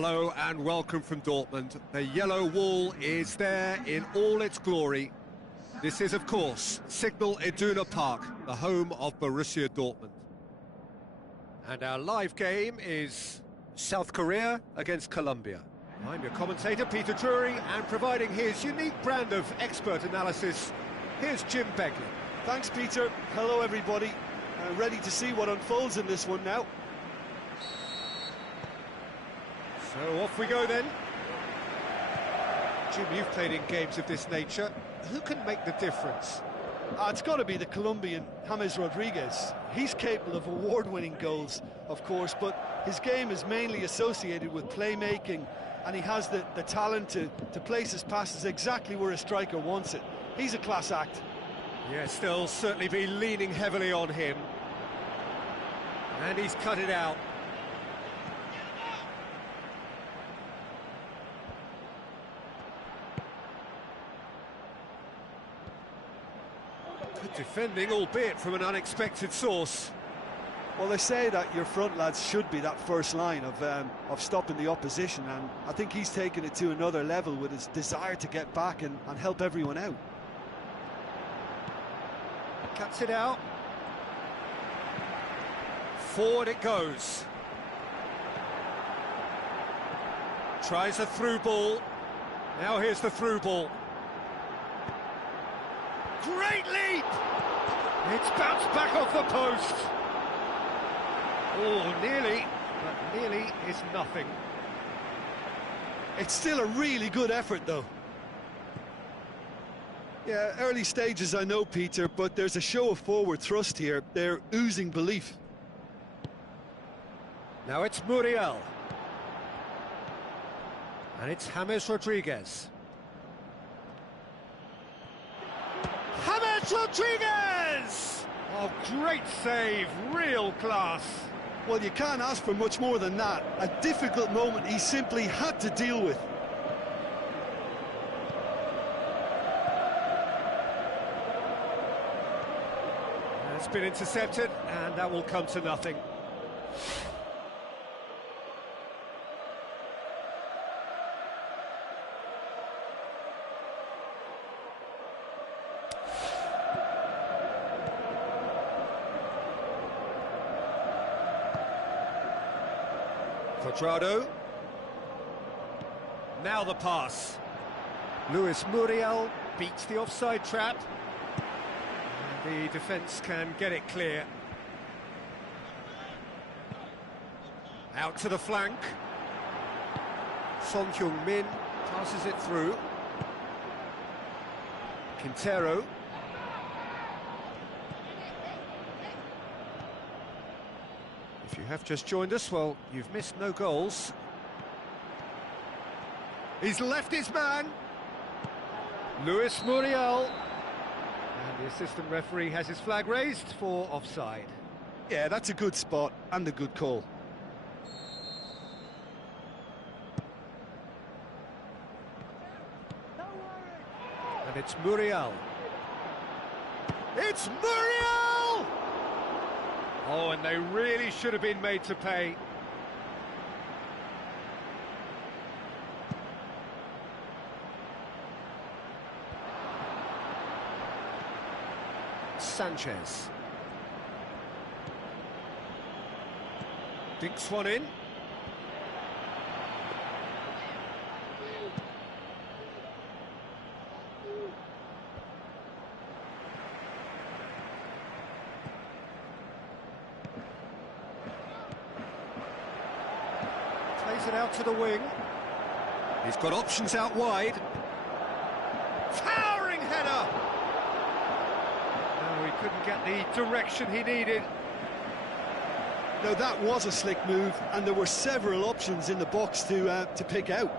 Hello and welcome from Dortmund. The yellow wall is there in all its glory. This is, of course, Signal Iduna Park, the home of Borussia Dortmund. And our live game is South Korea against Colombia. I'm your commentator, Peter Drury, and providing his unique brand of expert analysis, here's Jim Begley. Thanks, Peter. Hello, everybody. Ready to see what unfolds in this one now. So off we go then. Jim, you've played in games of this nature. Who can make the difference? It's got to be the Colombian, James Rodriguez. He's capable of award-winning goals, of course, but his game is mainly associated with playmaking, and he has the talent to place his passes exactly where a striker wants it. He's a class act. Yes, they'll certainly be leaning heavily on him. And he's cut it out. Good defending, albeit from an unexpected source. Well, they say that your front lads should be that first line of stopping the opposition, and I think he's taken it to another level with his desire to get back and help everyone out. Cuts it out. Forward it goes. Tries a through ball. Now here's the through ball. Great leap! It's bounced back off the post. Oh, nearly, but nearly is nothing. It's still a really good effort, though. Yeah, early stages, I know, Peter, but there's a show of forward thrust here. They're oozing belief. Now it's Muriel. And it's James Rodriguez. James Rodriguez! Oh, great save, real class. Well, you can't ask for much more than that. A difficult moment he simply had to deal with. It's been intercepted, and that will come to nothing. Quadrado. Now the pass. Luis Muriel beats the offside trap. And the defence can get it clear. Out to the flank. Son Heung-min passes it through. Quintero. If you have just joined us, well, you've missed no goals. He's left his man. Luis Muriel. And the assistant referee has his flag raised for offside. Yeah, that's a good spot and a good call. And it's Muriel. It's Muriel! Oh, and they really should have been made to pay. Sanchez. Dinks one in. Plays it out to the wing. He's got options out wide. Towering header! No, he couldn't get the direction he needed. Now that was a slick move, and there were several options in the box to pick out.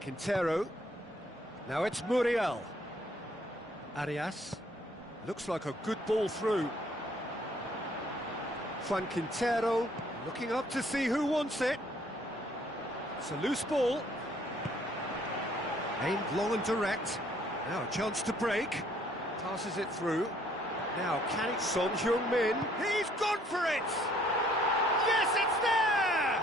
Quintero. Now it's Muriel. Arias. Looks like a good ball through. Juan Quintero looking up to see who wants it. It's a loose ball. Aimed long and direct. Now a chance to break. Passes it through. Now, can it... Son Heung-min, he's gone for it! Yes, it's there!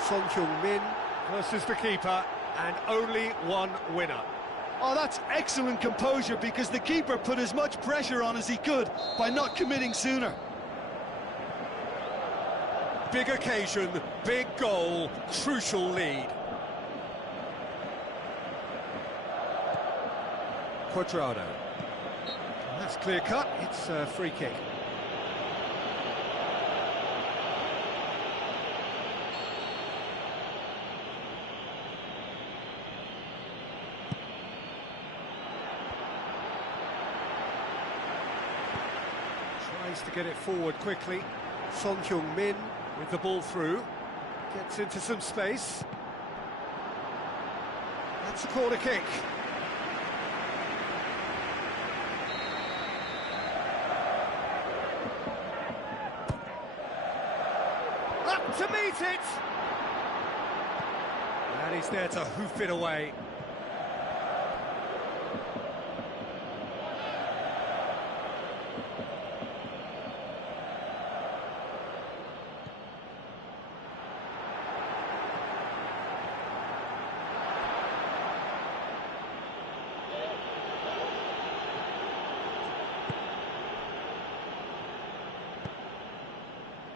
Son Heung-min versus the keeper, and only one winner. Oh, that's excellent composure, because the keeper put as much pressure on as he could by not committing sooner. Big occasion, big goal, crucial lead. Cuadrado. That's clear cut, it's a free kick. Tries to get it forward quickly. Son Heung-min with the ball through. Gets into some space. That's a corner kick. Up to meet it! And he's there to hoof it away.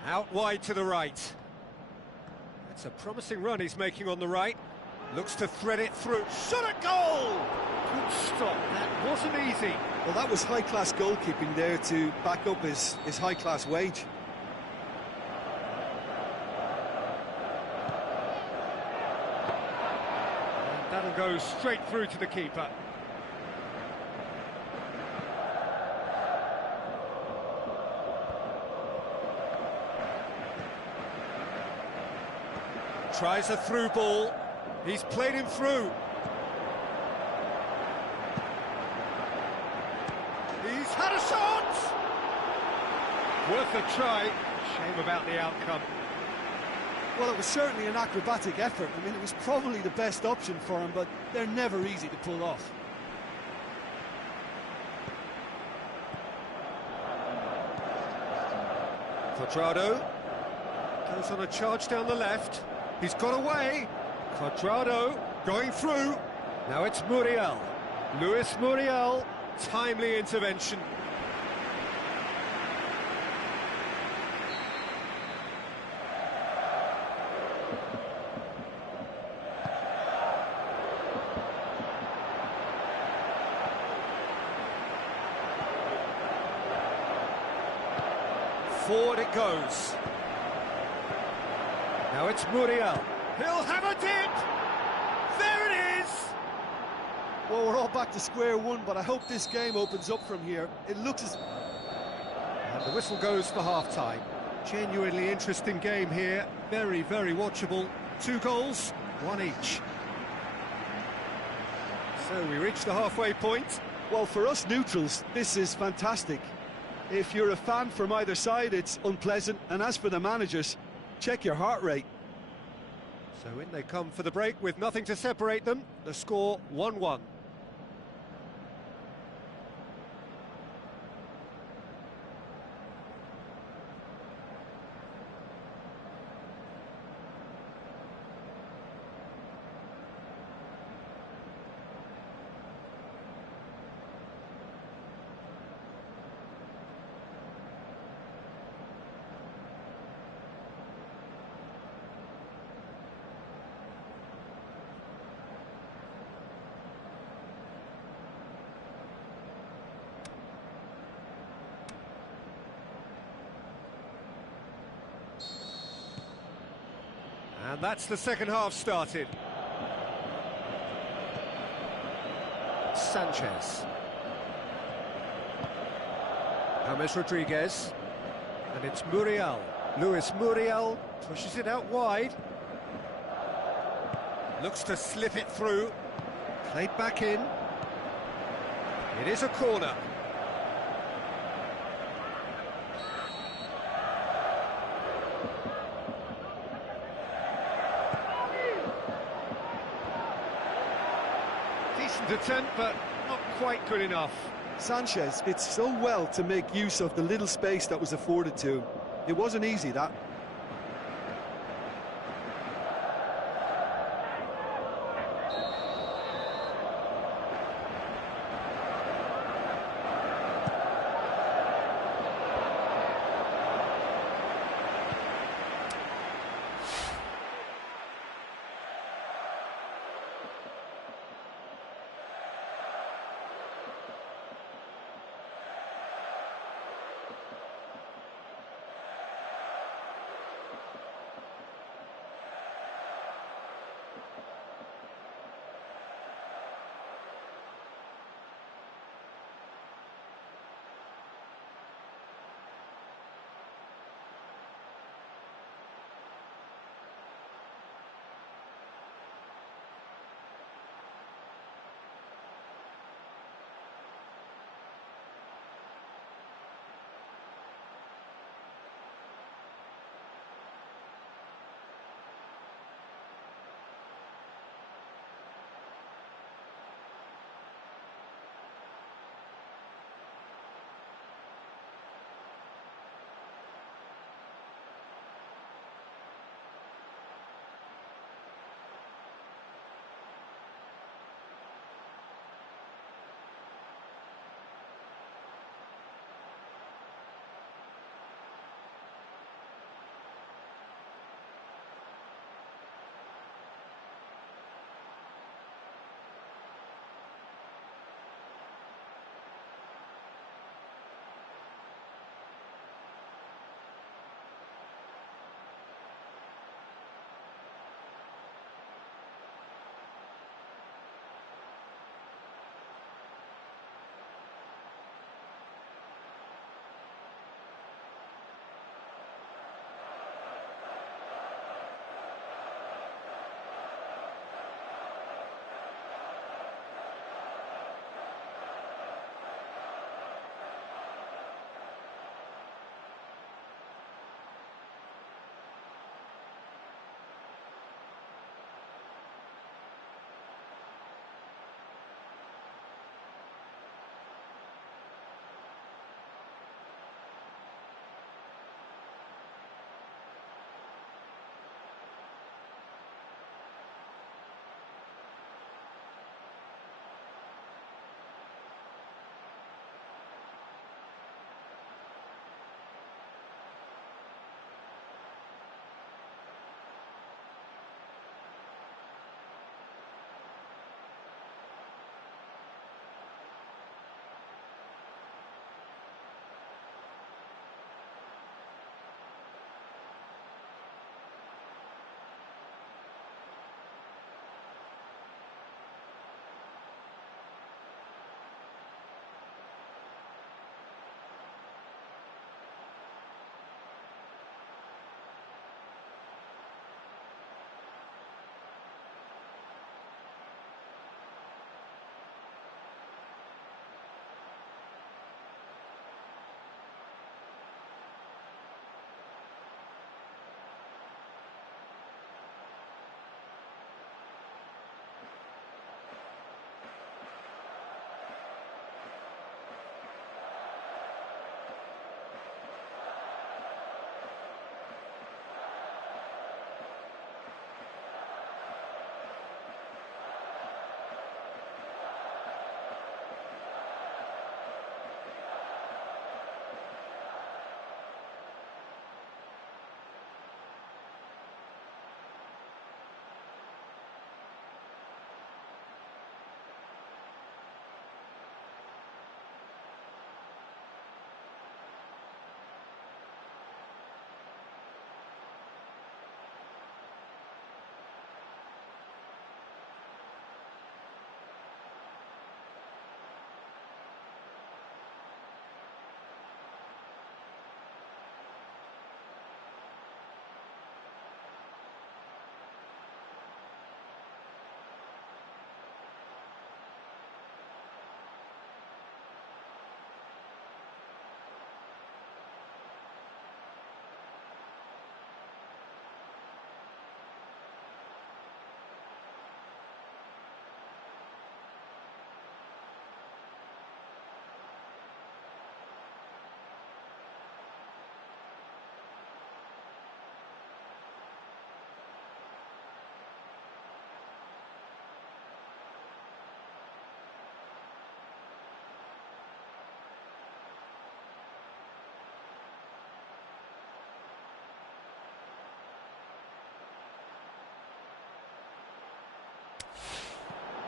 Out wide to the right. It's a promising run he's making on the right. Looks to thread it through. Shot at goal! Good stop, that wasn't easy. Well, that was high-class goalkeeping there to back up his high-class wage. And that'll go straight through to the keeper. Tries a through ball. He's played him through. He's had a shot! Worth a try. Shame about the outcome. Well, it was certainly an acrobatic effort. I mean, it was probably the best option for him, but they're never easy to pull off. Cuadrado goes on a charge down the left. He's got away. Cuadrado going through. Now it's Muriel. Luis Muriel. Timely intervention. Forward it goes. Now it's Muriel. He'll have a dip! There it is! Well, we're all back to square one, but I hope this game opens up from here. It looks as... And the whistle goes for half-time. Genuinely interesting game here. Very, very watchable. 2 goals, 1 each. So we reach the halfway point. Well, for us neutrals, this is fantastic. If you're a fan from either side, it's unpleasant. And as for the managers, check your heart rate. So in they come for the break with nothing to separate them. The score 1-1. And that's the second half started. Sanchez. James Rodriguez. And it's Muriel. Luis Muriel pushes it out wide. Looks to slip it through. Played back in. It is a corner. Decent attempt, but not quite good enough. Sanchez did so well to make use of the little space that was afforded to him. It wasn't easy, that.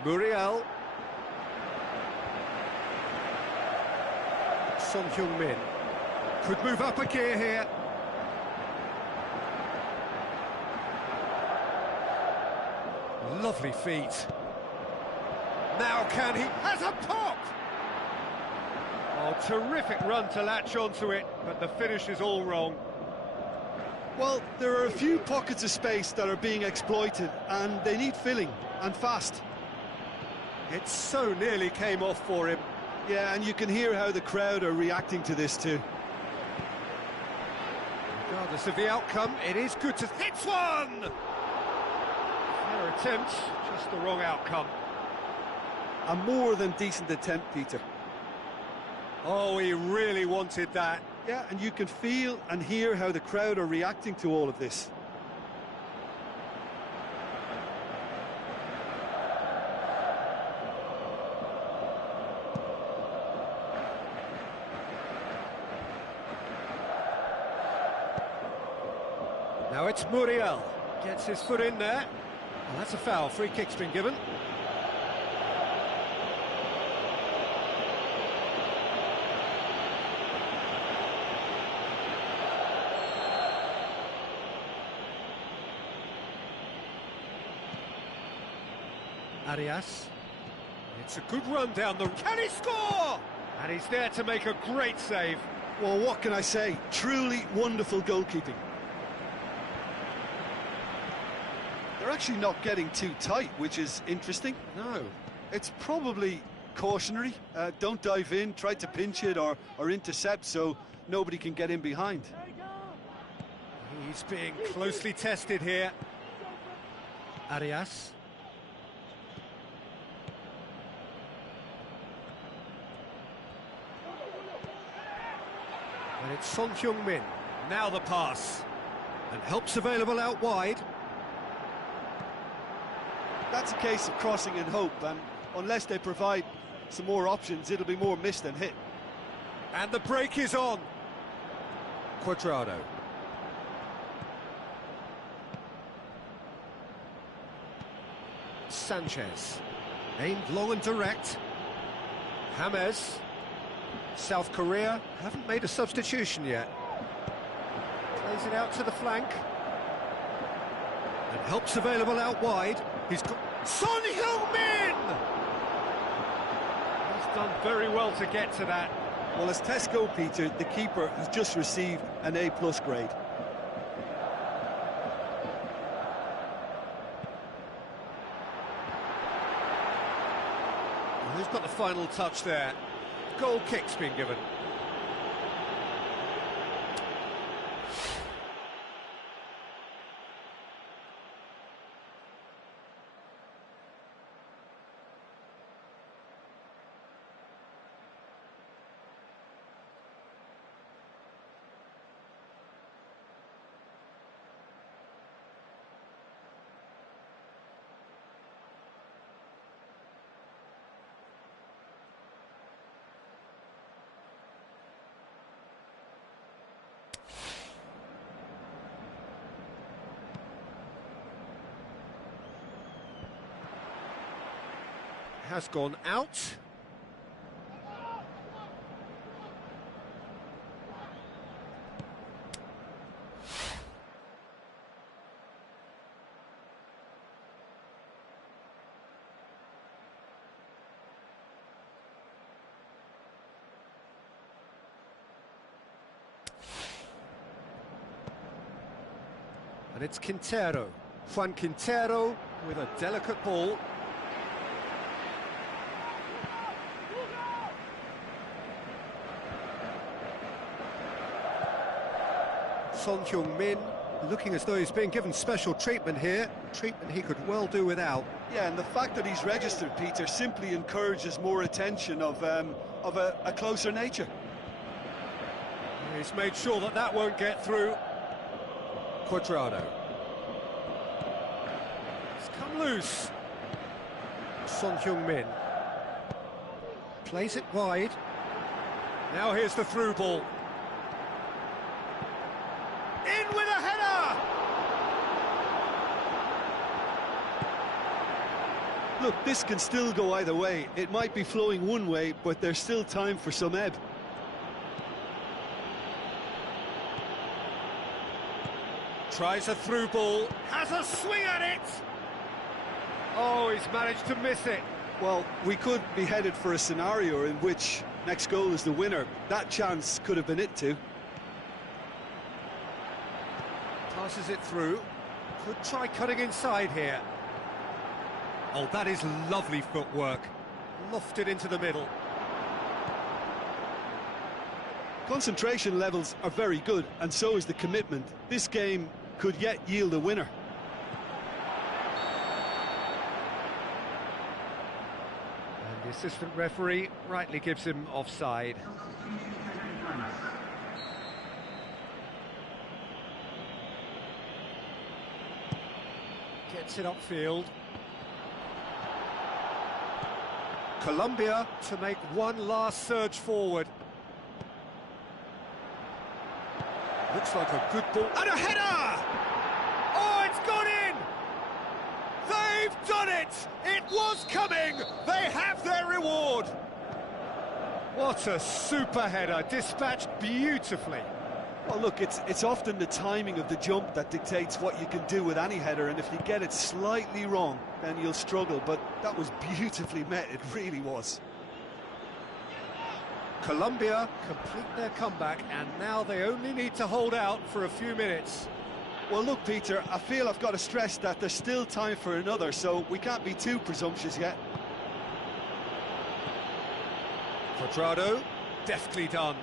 Muriel. Son Heung-min. Could move up a gear here. Lovely feet. Now can he? Has a pop! Oh, terrific run to latch onto it, but the finish is all wrong. Well, there are a few pockets of space that are being exploited, and they need filling, and fast. It so nearly came off for him. Yeah, and you can hear how the crowd are reacting to this too. Regardless of the outcome, it is good to hit one! Fair attempt, just the wrong outcome. A more than decent attempt, Peter. Oh, he really wanted that. Yeah, and you can feel and hear how the crowd are reacting to all of this. Now it's Muriel. Gets his foot in there. Well, that's a foul. Free kick's been given. Arias. It's a good run down the... Can he score? And he's there to make a great save. Well, what can I say? Truly wonderful goalkeeping. They're actually not getting too tight, which is interesting. No. It's probably cautionary. Don't dive in, try to pinch it or intercept so nobody can get in behind. He's being closely tested here. Arias. And it's Son Heung-min. Now the pass. And help's available out wide. That's a case of crossing in hope, and unless they provide some more options, it'll be more miss than hit. And the break is on. Cuadrado. Sanchez. Aimed long and direct. James. South Korea haven't made a substitution yet. Plays it out to the flank. And help's available out wide. He's got... Son Heung-min! He's done very well to get to that. Well, as tests go, Peter, the keeper has just received an A+ grade. Well, who's got the final touch there? Goal kick's been given. Has gone out. And it's Quintero. Juan Quintero with a delicate ball. Son Heung-min looking as though he's being given special treatment here, treatment he could well do without. Yeah, and the fact that he's registered, Peter, simply encourages more attention of a closer nature. He's made sure that that won't get through. Cuadrado. It's come loose. Son Heung-min plays it wide. Now here's the through ball. In with a header! Look, this can still go either way. It might be flowing one way, but there's still time for some ebb. Tries a through ball, has a swing at it! Oh, he's managed to miss it. Well, we could be headed for a scenario in which next goal is the winner. That chance could have been it too. Passes it through. Could try cutting inside here. Oh, that is lovely footwork. Lofted into the middle. Concentration levels are very good, and so is the commitment. This game could yet yield a winner. And the assistant referee rightly gives him offside. Gets it upfield. Colombia to make one last surge forward. Looks like a good ball. And a header! Oh, it's gone in! They've done it! It was coming! They have their reward! What a super header, dispatched beautifully. Well, look, it's often the timing of the jump that dictates what you can do with any header, and if you get it slightly wrong, then you'll struggle, but that was beautifully met, it really was. Colombia complete their comeback, and now they only need to hold out for a few minutes. Well, look, Peter, I feel I've got to stress that there's still time for another, so we can't be too presumptuous yet. Quadrado, deftly done.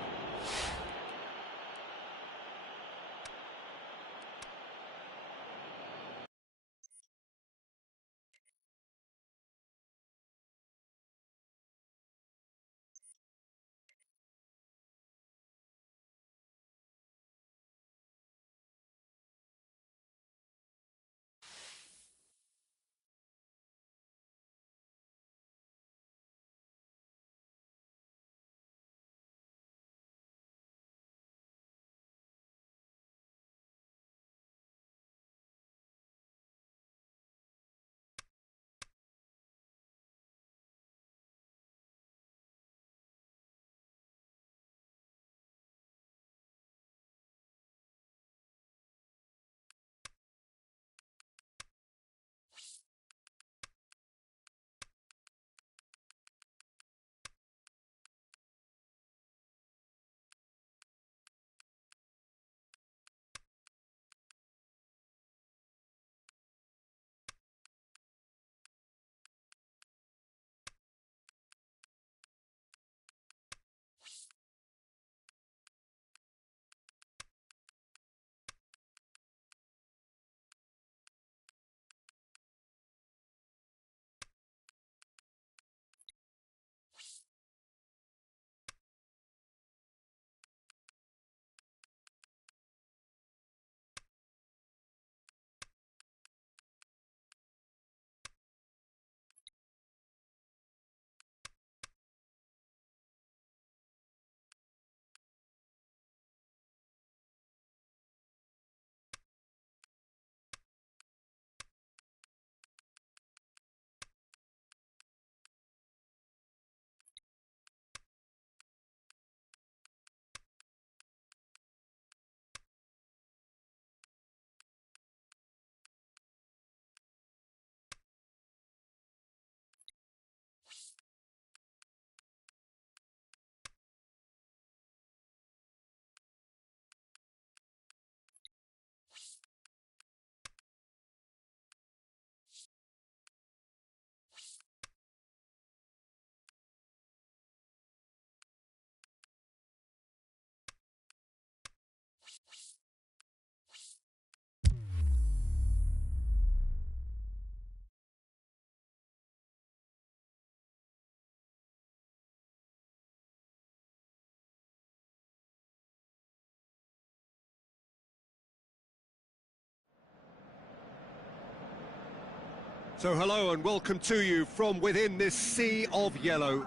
So hello and welcome to you from within this sea of yellow.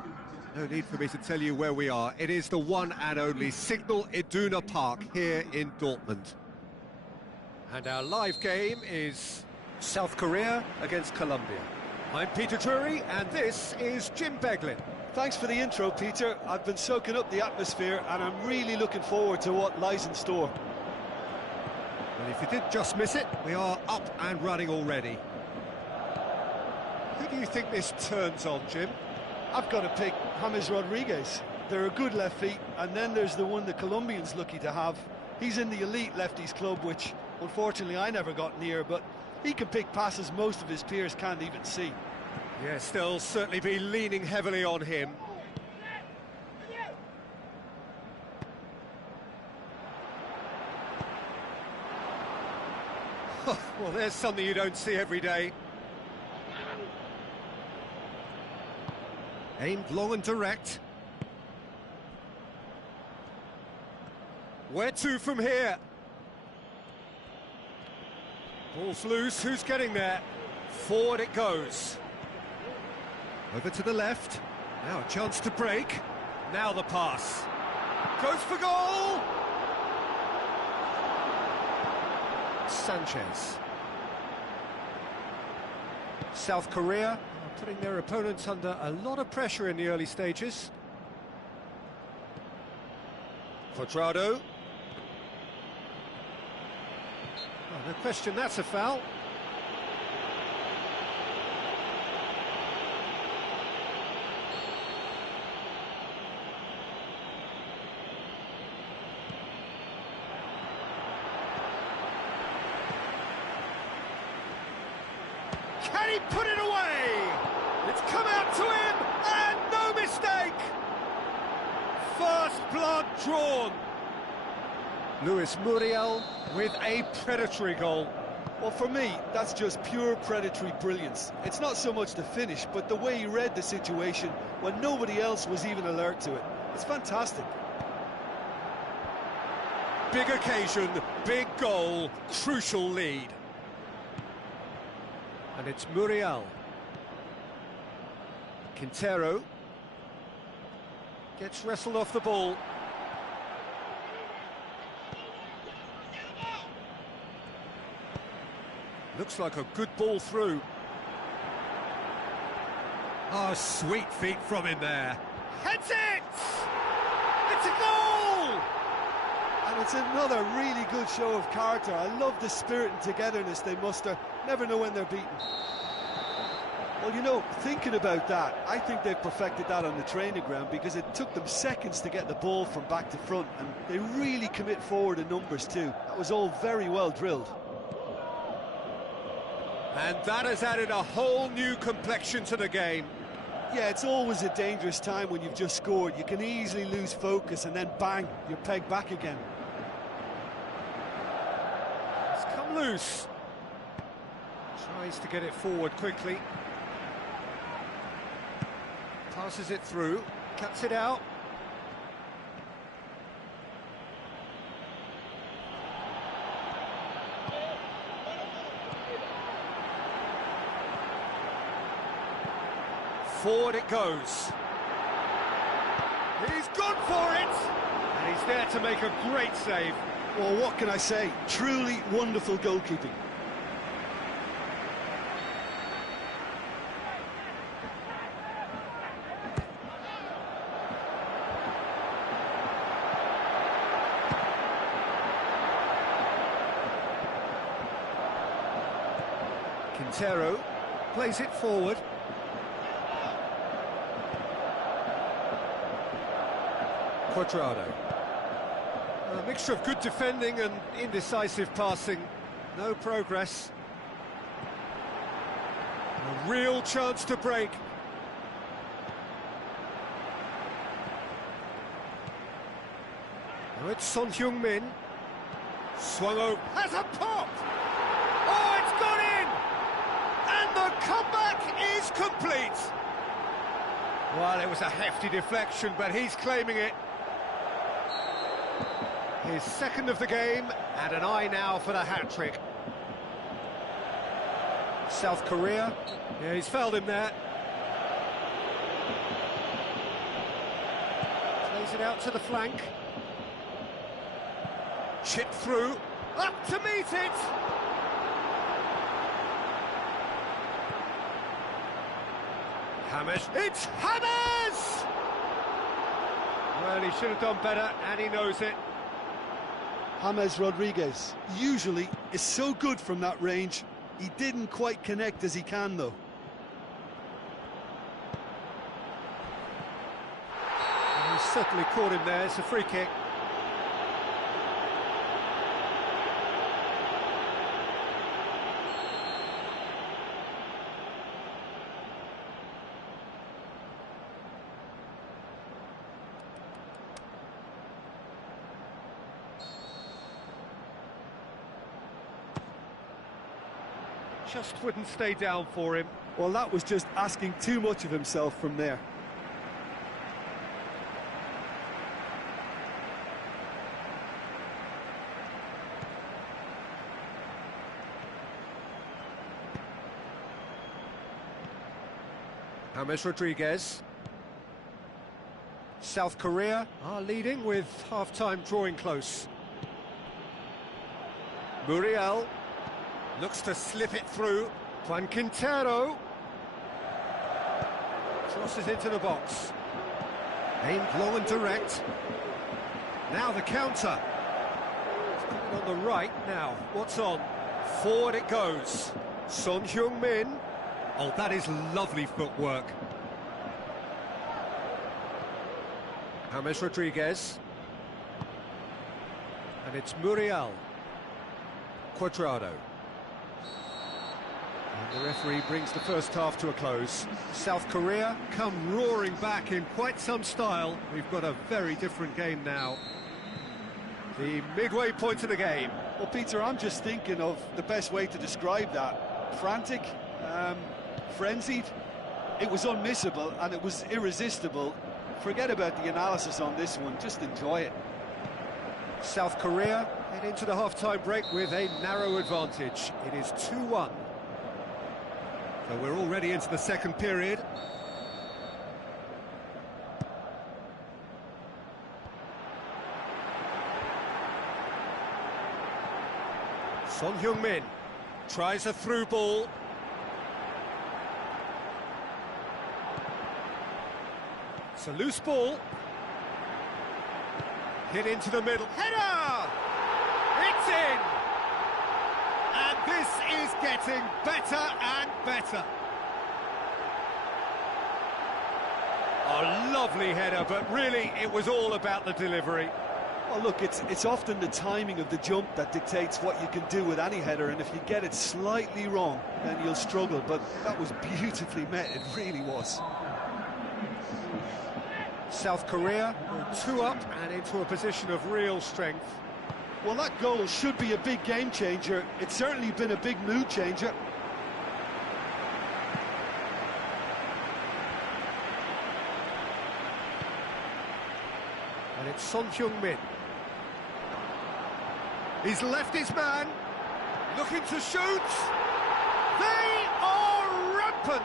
No need for me to tell you where we are. It is the one and only Signal Iduna Park here in Dortmund. And our live game is South Korea against Colombia. I'm Peter Drury, and this is Jim Beglin. Thanks for the intro, Peter. I've been soaking up the atmosphere, and I'm really looking forward to what lies in store. And if you did just miss it, we are up and running already. Who do you think this turns on, Jim? I've got to pick James Rodriguez. They're a good left feet, and then there's the one the Colombian's lucky to have. He's in the elite lefties club, which unfortunately I never got near, but he can pick passes most of his peers can't even see. Yes, they'll certainly be leaning heavily on him. Well, there's something you don't see every day. Aimed long and direct. Where to from here? Ball's loose, who's getting there? Forward it goes. Over to the left. Now a chance to break. Now the pass. Goes for goal! Sanchez. South Korea are putting their opponents under a lot of pressure in the early stages. Cuadrado. Oh, no question, that's a foul. Can he put it away? It's come out to him, and no mistake! First blood drawn. Luis Muriel with a predatory goal. Well, for me, that's just pure predatory brilliance. It's not so much the finish, but the way he read the situation when nobody else was even alert to it. It's fantastic. Big occasion, big goal, crucial lead. And it's Muriel. Quintero gets wrestled off the ball. Looks like a good ball through. Oh, sweet feet from him there. Heads it! It's a goal! And it's another really good show of character. I love the spirit and togetherness they muster. Never know when they're beaten. Well, you know, thinking about that, I think they've perfected that on the training ground because it took them seconds to get the ball from back to front, and they really commit forward in numbers too. That was all very well drilled. And that has added a whole new complexion to the game. Yeah, it's always a dangerous time when you've just scored. You can easily lose focus and then bang, you're pegged back again. It's come loose. Tries to get it forward quickly. Passes it through, cuts it out. Forward it goes. He's gone for it! And he's there to make a great save. Well, what can I say? Truly wonderful goalkeeping. Quintero plays it forward. Cuadrado. A mixture of good defending and indecisive passing. No progress. A real chance to break. Now it's Son Heung-min. Swung over. Has a pop! Oh, it's gone in! And the comeback is complete! Well, it was a hefty deflection, but he's claiming it. His second of the game, and an eye now for the hat-trick. South Korea. Yeah, he's fouled him there. Plays it out to the flank. Chip through. Up to meet it! James. It's James! Well, he should have done better, and he knows it. James Rodriguez usually is so good from that range. He didn't quite connect as he can, though. And he's certainly caught him there. It's a free kick. Just wouldn't stay down for him. Well, that was just asking too much of himself from there. James Rodriguez. South Korea are leading with half-time drawing close. Muriel looks to slip it through. Juan Quintero crosses into the box. Aimed long and direct. Now the counter. It's coming on the right now. What's on? Forward it goes. Son Heung-min. Oh, that is lovely footwork. James Rodriguez. And it's Muriel. Cuadrado. And the referee brings the first half to a close. South Korea come roaring back in quite some style. We've got a very different game now. The midway point of the game. Well, Peter, I'm just thinking of the best way to describe that. Frantic, frenzied. It was unmissable and it was irresistible. Forget about the analysis on this one, just enjoy it. South Korea head into the half-time break with a narrow advantage. It is 2-1. So we're already into the second period. Son Heung-min tries a through ball. It's a loose ball. Hit into the middle. Header! It's in! And this is getting better and better. A lovely header, but really it was all about the delivery. Well, look, it's often the timing of the jump that dictates what you can do with any header, and if you get it slightly wrong, then you'll struggle. But that was beautifully met, it really was. South Korea go 2 up and into a position of real strength. Well, that goal should be a big game changer. It's certainly been a big mood changer. And it's Son Heung-min. He's left his man, looking to shoot. They are rampant.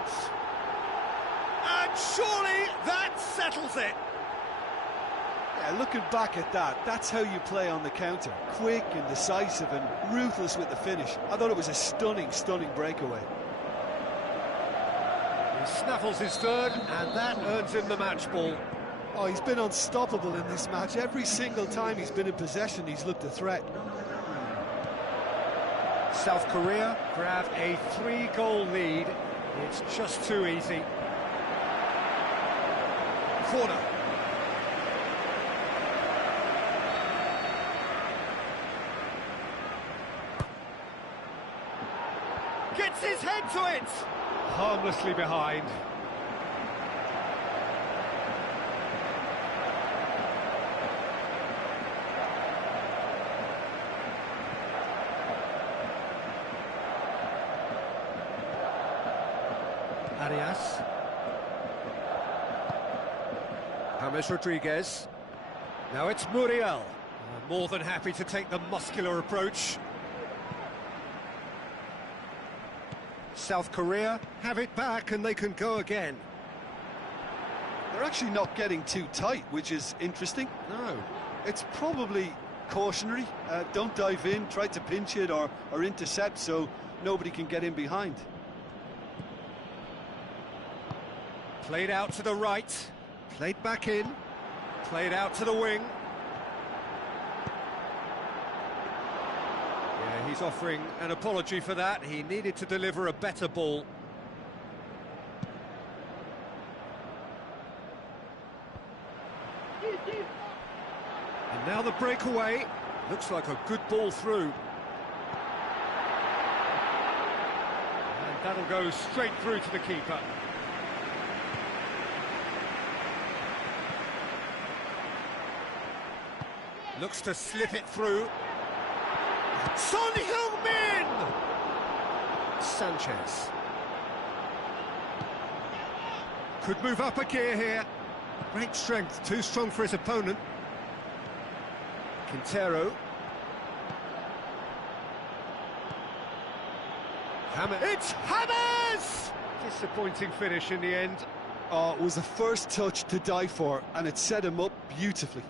And surely that settles it. Yeah, looking back at that, that's how you play on the counter. Quick and decisive and ruthless with the finish. I thought it was a stunning, stunning breakaway. He snaffles his third, and that earns him the match ball. Oh, he's been unstoppable in this match. Every single time he's been in possession, he's looked a threat. South Korea grab a 3-goal lead. It's just too easy. Corner. Gets his head to it. Harmlessly behind. Arias. James Rodriguez. Now it's Muriel. More than happy to take the muscular approach. South Korea have it back and they can go again. They're actually not getting too tight, which is interesting. No. It's probably cautionary. Don't dive in, try to pinch it or intercept so nobody can get in behind. Played out to the right, played back in, played out to the wing. Yeah, he's offering an apology for that. He needed to deliver a better ball. And now the breakaway. Looks like a good ball through. And that'll go straight through to the keeper. Looks to slip it through. Son Heung-min! Sanchez. Could move up a gear here. Great strength, too strong for his opponent. Quintero. Hammer. It's Hammers! Disappointing finish in the end. Oh, it was the first touch to die for, and it set him up beautifully.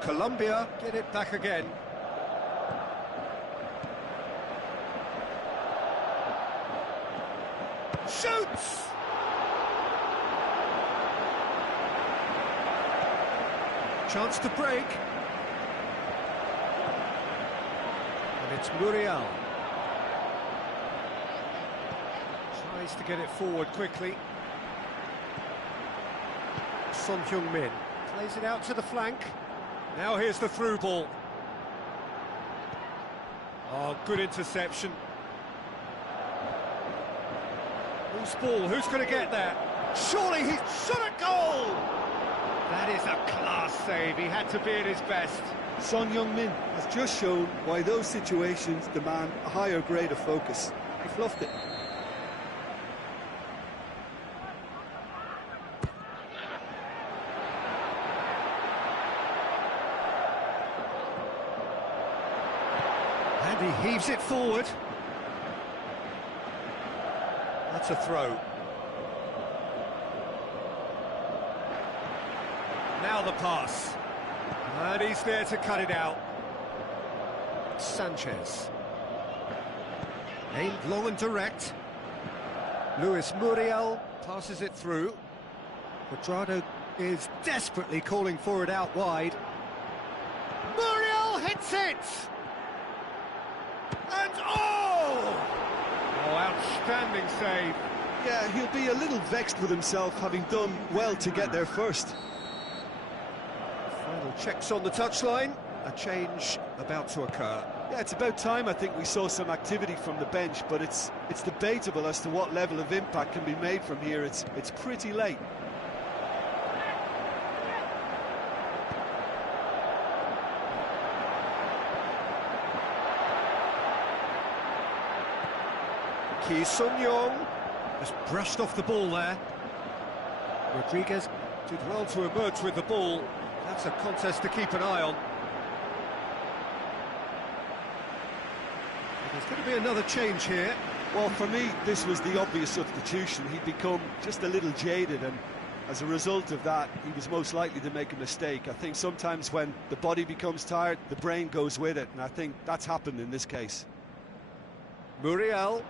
Colombia get it back again. Shoots! Chance to break. And it's Muriel. Tries to get it forward quickly. Son Heung-min plays it out to the flank. Now here's the through ball. Oh, good interception. Who's ball? Who's going to get that? Surely he's shot a goal! That is a class save. He had to be at his best. Son Heung-min has just shown why those situations demand a higher grade of focus. He fluffed it. And he heaves it forward. That's a throw. Now the pass. And he's there to cut it out. Sanchez. Aimed long and direct. Luis Muriel passes it through. Cuadrado is desperately calling for it out wide. Muriel hits it! And oh! Oh, outstanding save. Yeah, he'll be a little vexed with himself, having done well to get there first. Final checks on the touchline. A change about to occur. Yeah, it's about time I think we saw some activity from the bench, but it's debatable as to what level of impact can be made from here. It's pretty late. Ki Sung-yong just brushed off the ball there. Rodriguez did well to emerge with the ball. That's a contest to keep an eye on. There's going to be another change here. Well, for me, this was the obvious substitution. He'd become just a little jaded, and as a result of that, he was most likely to make a mistake. I think sometimes when the body becomes tired, the brain goes with it, and I think that's happened in this case. Muriel.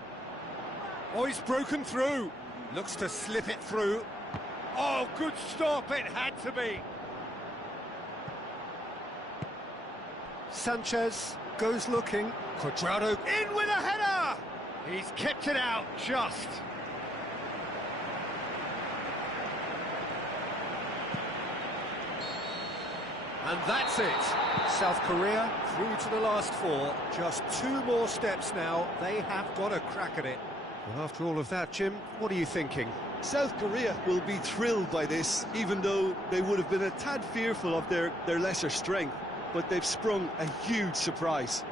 Oh, he's broken through. Looks to slip it through. Oh, good stop, it had to be. Sanchez goes looking. Cuadrado in with a header! He's kept it out, just. And that's it. South Korea through to the last four. Just 2 more steps now. They have got a crack at it. Well, after all of that, Jim, what are you thinking? South Korea will be thrilled by this, even though they would have been a tad fearful of their lesser strength. But they've sprung a huge surprise.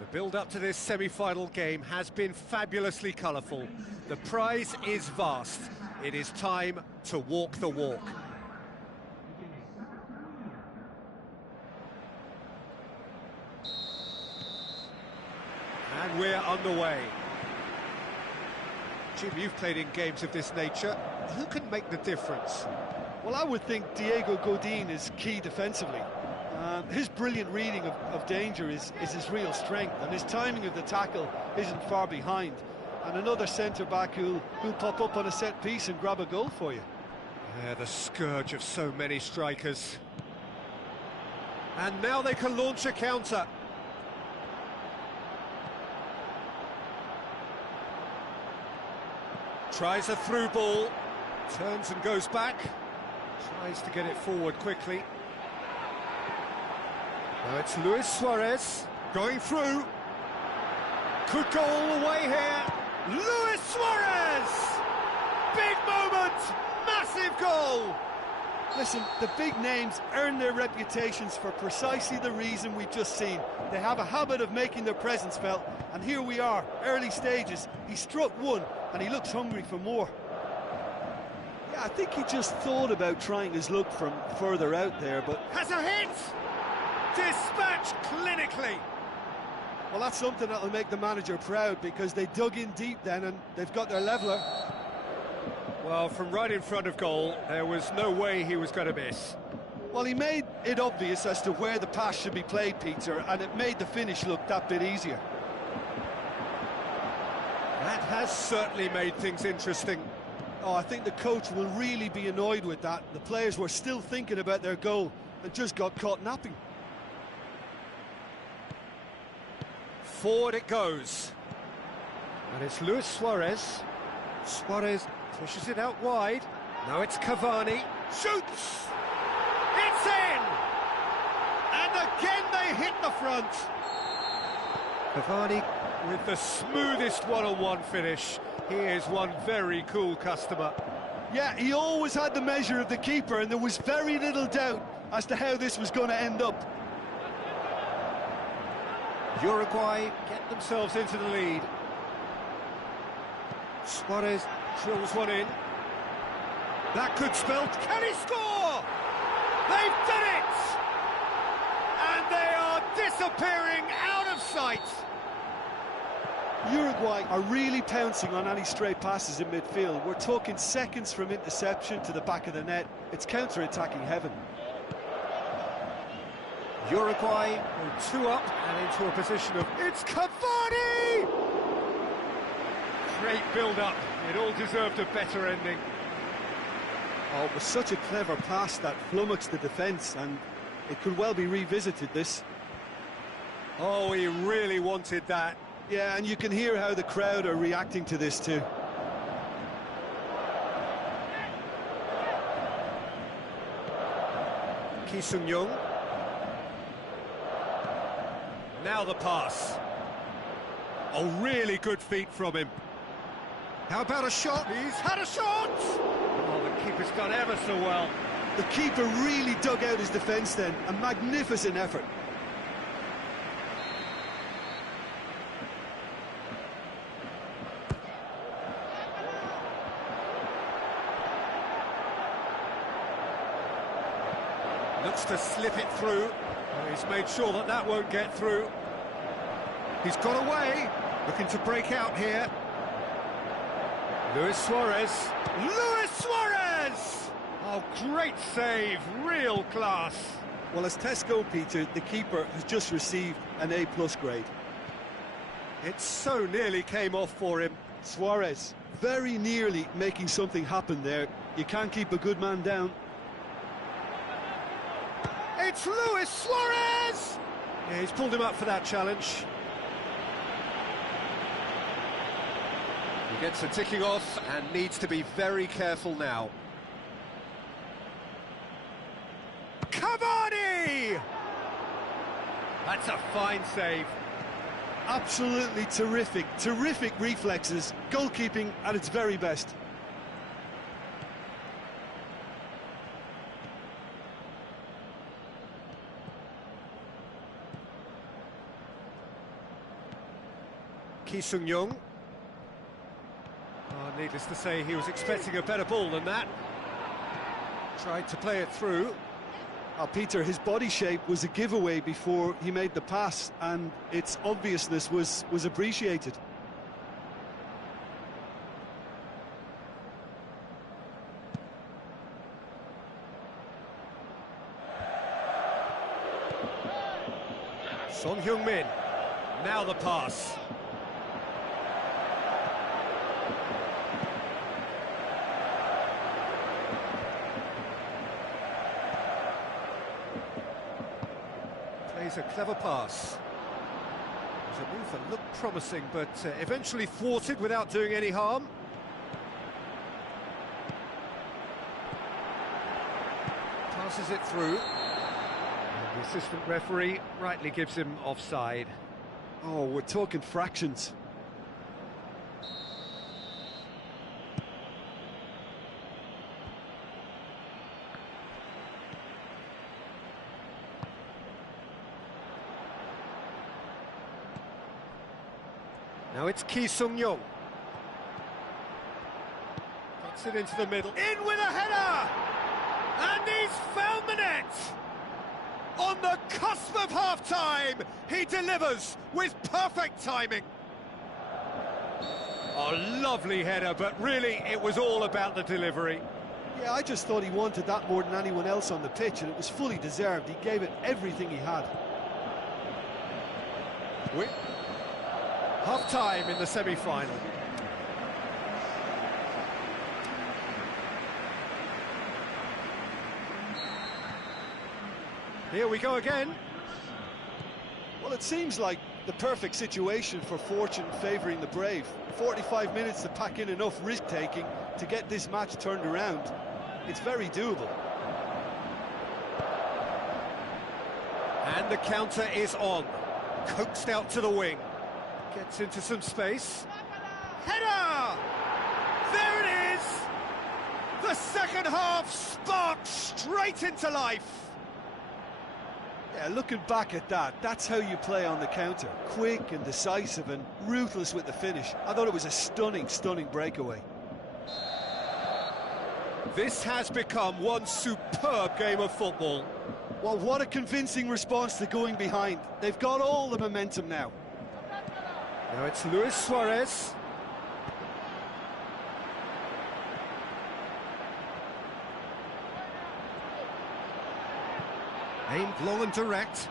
The build-up to this semi-final game has been fabulously colourful. The prize is vast. It is time to walk the walk. And we're underway. Jim, you've played in games of this nature. Who can make the difference? Well, I would think Diego Godin is key defensively. His brilliant reading of danger is his real strength, and his timing of the tackle isn't far behind. And another centre-back who'll pop up on a set piece and grab a goal for you. Yeah, the scourge of so many strikers. And now they can launch a counter. Tries a through ball, turns and goes back, tries to get it forward quickly. Now it's Luis Suarez going through. Could go all the way here. Luis Suarez! Big moment, massive goal! Listen, the big names earn their reputations for precisely the reason we've just seen. They have a habit of making their presence felt, and here we are, early stages. He struck one, and he looks hungry for more. Yeah, I think he just thought about trying his luck from further out there, but... Has a hit! Dispatched clinically! Well, that's something that'll make the manager proud, because they dug in deep then, and they've got their leveller. Well, from right in front of goal, there was no way he was going to miss. Well, he made it obvious as to where the pass should be played, Peter, and it made the finish look that bit easier. That has certainly made things interesting. Oh, I think the coach will really be annoyed with that. The players were still thinking about their goal and just got caught napping. Forward it goes. And it's Luis Suarez. Suarez pushes it out wide. Now it's Cavani. Shoots! It's in! And again they hit the front. Cavani with the smoothest one-on-one finish. He is one very cool customer. Yeah, he always had the measure of the keeper, and there was very little doubt as to how this was going to end up. Uruguay get themselves into the lead. Suarez drills one in. That could spell... Can he score? They've done it! And they are disappearing out of sight. Uruguay are really pouncing on any stray passes in midfield. We're talking seconds from interception to the back of the net. It's counter-attacking heaven. Uruguay go 2 up and into a position of... It's Cavani! Great build-up. It all deserved a better ending. Oh, it was such a clever pass that flummoxed the defence, and it could well be revisited, this. Oh, he really wanted that. Yeah, and you can hear how the crowd are reacting to this too. Ki Sung-young. Now the pass. Oh, really good feet from him. How about a shot? He's had a shot! Oh, the keeper's done ever so well. The keeper really dug out his defence then. A magnificent effort. Looks to slip it through. Oh, he's made sure that that won't get through. He's got away. Looking to break out here. Luis Suarez. Luis Suarez! Oh, great save. Real class. Well, as tests go, Peter, the keeper has just received an A+ grade. It so nearly came off for him. Suarez, very nearly making something happen there. You can't keep a good man down. It's Luis Suarez! Yeah, he's pulled him up for that challenge. He gets a ticking off and needs to be very careful now. Cavani! That's a fine save. Absolutely terrific, terrific reflexes. Goalkeeping at its very best. Ki Sung-young. Needless to say, he was expecting a better ball than that. Tried to play it through. Peter, his body shape was a giveaway before he made the pass, and its obviousness was appreciated. Son Heung-min, now the pass. Plays a clever pass. It was a move that looked promising, but eventually thwarted without doing any harm. Passes it through. The assistant referee rightly gives him offside. Oh, we're talking fractions. Now it's Ki Sung-young. Puts it into the middle. In with a header! And he's found the net! On the cusp of half-time, he delivers with perfect timing. A lovely header, but really it was all about the delivery. Yeah, I just thought he wanted that more than anyone else on the pitch, and it was fully deserved. He gave it everything he had. Half-time in the semi-final. Here we go again. Well, it seems like the perfect situation for fortune favouring the brave. 45 minutes to pack in enough risk-taking to get this match turned around. It's very doable. And the counter is on. Coaxed out to the wing. Gets into some space. Header! There it is! The second half sparks straight into life. Yeah, looking back at that, that's how you play on the counter. Quick and decisive and ruthless with the finish. I thought it was a stunning, stunning breakaway. This has become one superb game of football. Well, what a convincing response to going behind. They've got all the momentum now. Now it's Luis Suarez. Aimed long and direct.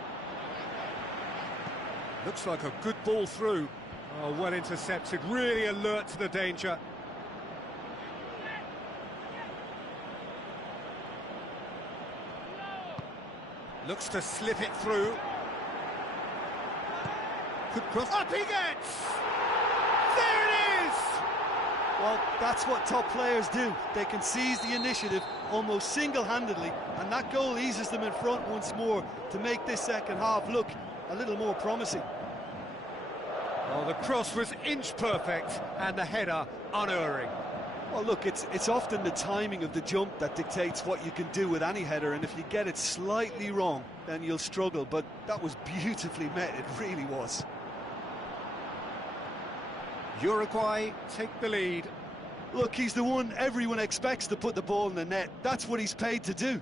Looks like a good ball through. Oh, well intercepted, really alert to the danger. Looks to slip it through. Could cross. Up he gets! There it is! Well, that's what top players do. They can seize the initiative almost single-handedly, and that goal eases them in front once more to make this second half look a little more promising. Oh, the cross was inch perfect, and the header unerring. Well, look, it's often the timing of the jump that dictates what you can do with any header, and if you get it slightly wrong, then you'll struggle, but that was beautifully met, it really was. Uruguay take the lead. Look, he's the one everyone expects to put the ball in the net. That's what he's paid to do.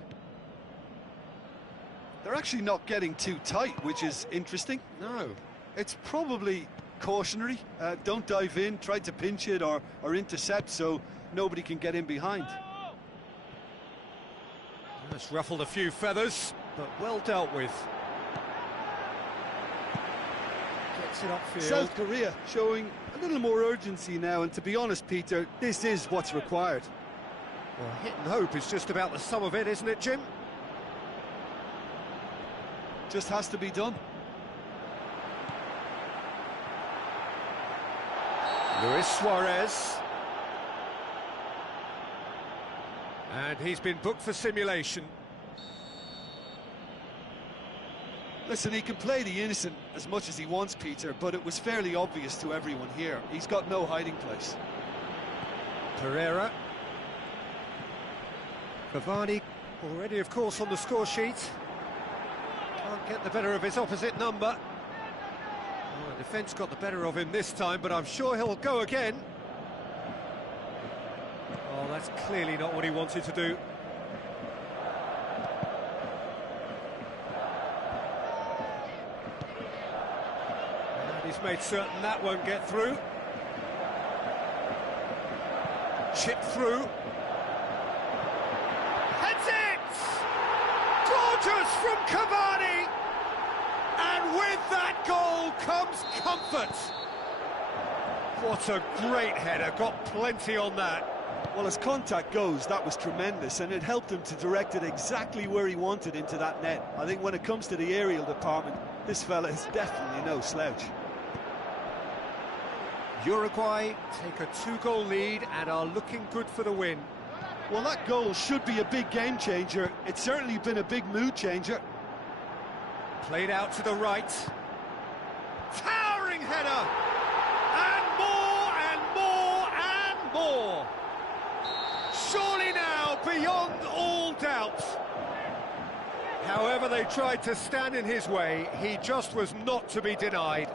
They're actually not getting too tight, which is interesting. No. It's probably cautionary. Don't dive in, try to pinch it or intercept so nobody can get in behind. That's ruffled a few feathers, but well dealt with. Gets it upfield. South Korea showing a little more urgency now, and to be honest, Peter, this is what's required. Well, hit and hope is just about the sum of it, isn't it, Jim? Just has to be done. Luis Suarez. And he's been booked for simulation. Listen, he can play the innocent as much as he wants, Peter, but it was fairly obvious to everyone here. He's got no hiding place. Pereira. Cavani already, of course, on the score sheet. Can't get the better of his opposite number. Oh, the defence got the better of him this time, but I'm sure he'll go again. Oh, that's clearly not what he wanted to do. And he's made certain that won't get through. Chip through. Heads it! Gorgeous from Cavani! And with that goal comes comfort. What a great header, got plenty on that. Well, as contact goes, that was tremendous, and it helped him to direct it exactly where he wanted into that net. I think when it comes to the aerial department, this fella is definitely no slouch. Uruguay take a 2-goal lead and are looking good for the win. Well, that goal should be a big game changer. It's certainly been a big mood changer. Played out to the right. Towering header! And more and more and more! Surely now, beyond all doubt. However they tried to stand in his way, he just was not to be denied.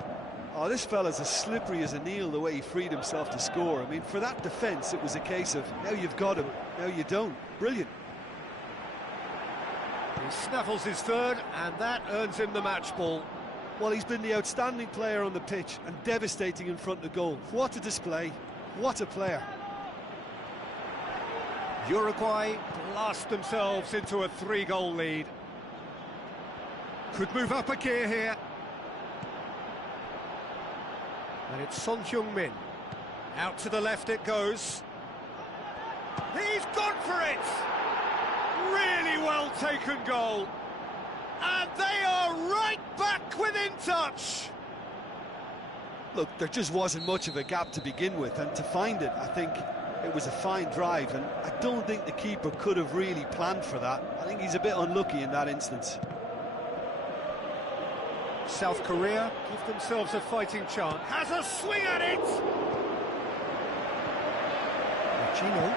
Oh, this fella's as slippery as an eel, the way he freed himself to score. I mean, for that defence, it was a case of, now you've got him, now you don't. Brilliant. He snaffles his third, and that earns him the match ball. Well, he's been the outstanding player on the pitch and devastating in front of goal. What a display, what a player. Uruguay blast themselves into a 3-goal lead. Could move up a gear here. And it's Son Heung-min. Out to the left it goes. He's gone for it! Really well taken goal. And they are right back within touch. Look, there just wasn't much of a gap to begin with, and to find it, I think it was a fine drive, and I don't think the keeper could have really planned for that. I think he's a bit unlucky in that instance. South Korea give themselves a fighting chance. Has a swing at it! Gino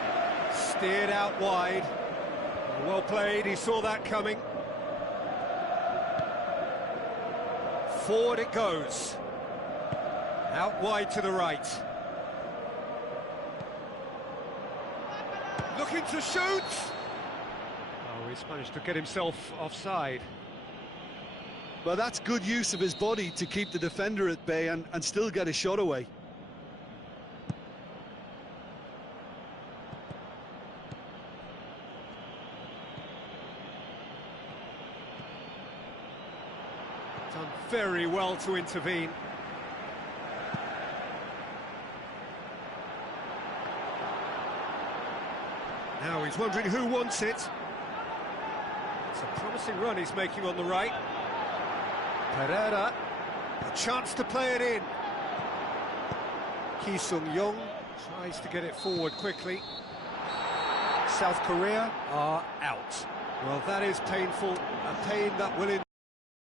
steered out wide. Well played, he saw that coming. Forward it goes. Out wide to the right. Looking to shoot! Oh, he's managed to get himself offside. Well, that's good use of his body to keep the defender at bay and still get a shot away. Done very well to intervene. Now he's wondering who wants it. It's a promising run he's making on the right. Pereira, a chance to play it in. Ki Sung-young tries to get it forward quickly. South Korea are out. Well, that is painful, a pain that will endure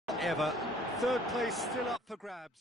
forever. Third place still up for grabs.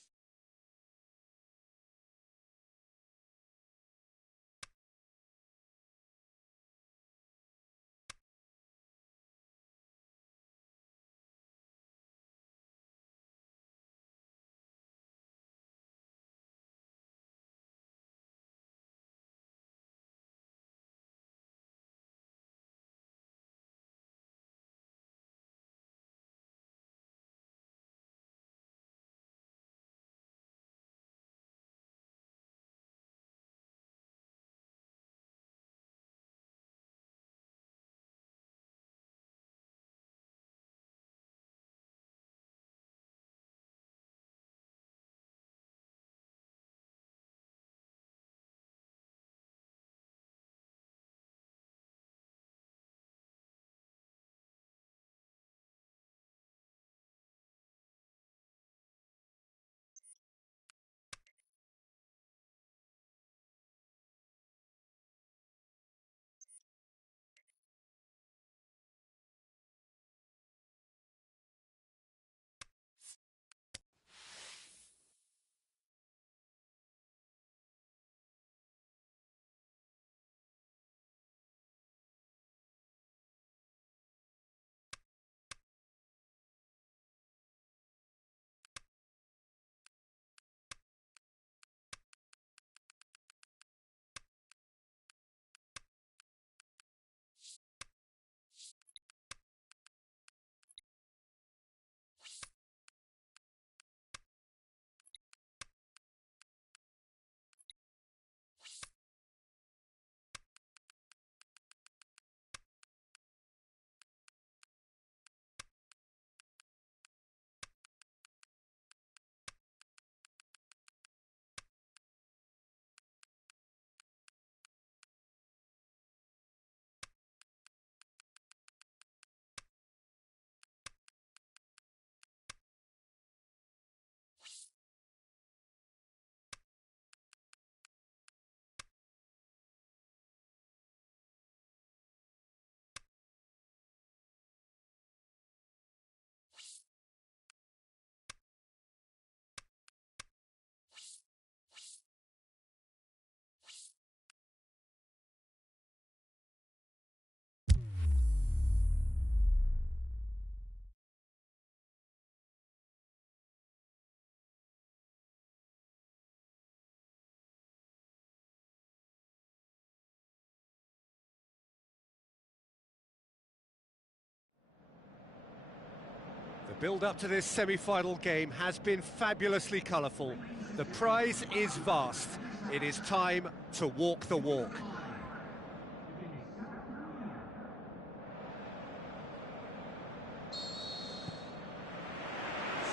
Build-up to this semi-final game has been fabulously colourful. The prize is vast. It is time to walk the walk.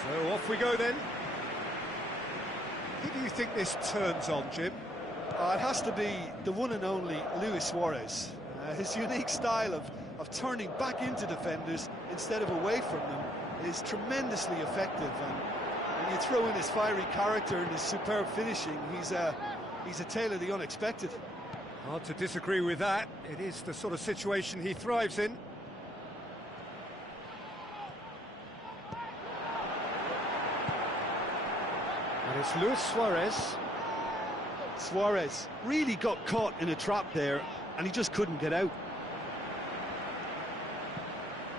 So off we go then. Who do you think this turns on, Jim? It has to be the one and only Luis Suarez. His unique style of turning back into defenders instead of away from them is tremendously effective, and when you throw in his fiery character and his superb finishing, he's a tale of the unexpected. Hard to disagree with that. It is the sort of situation he thrives in. And it's Luis Suarez. Suarez really got caught in a trap there, and he just couldn't get out.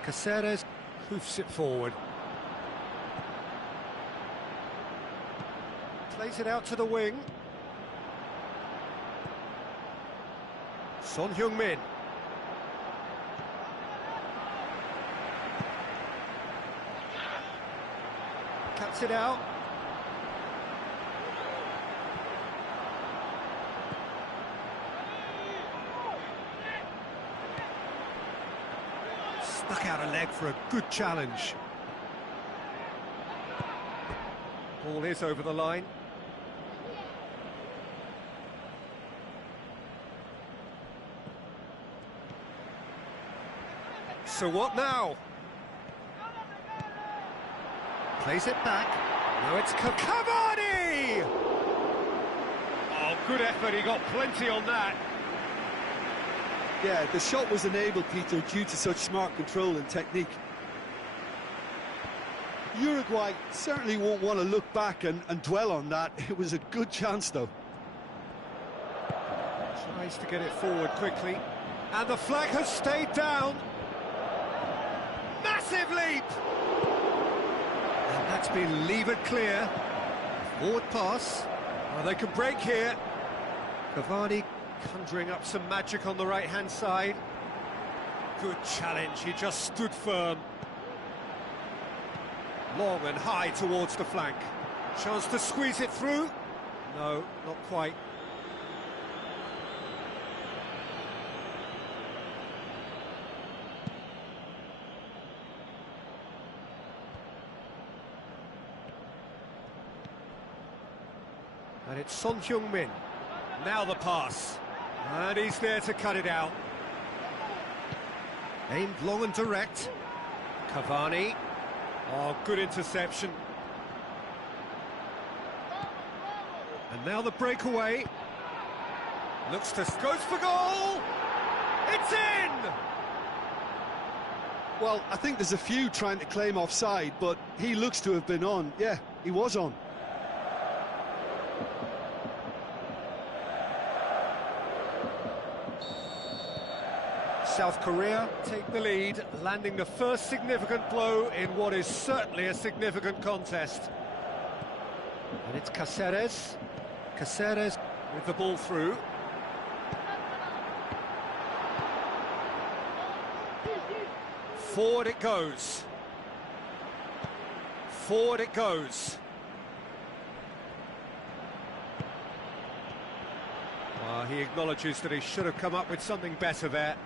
Caceres hoofs it forward. Plays it out to the wing. Son Heung-min. Cuts it out. Stuck out a leg for a good challenge. Ball is over the line. So what now? Plays it back. Now it's Cavani! Oh, good effort, he got plenty on that. Yeah, the shot was enabled, Peter, due to such smart control and technique. Uruguay certainly won't want to look back and dwell on that. It was a good chance, though. Tries to get it forward quickly. And the flag has stayed down. Massive leap! And that's been levered clear. Forward pass. Oh, they can break here. Cavani conjuring up some magic on the right-hand side. Good challenge, he just stood firm. Long and high towards the flank. Chance to squeeze it through. No, not quite. And it's Son Heung-min. Now the pass. And he's there to cut it out. Aimed long and direct. Cavani. Oh, good interception. And now the breakaway. Looks to... goes for goal! It's in! Well, I think there's a few trying to claim offside, but he looks to have been on. Yeah, he was on. South Korea take the lead, landing the first significant blow in what is certainly a significant contest. And it's Caceres. Caceres with the ball through. Forward it goes. Forward it goes. He acknowledges that he should have come up with something better there.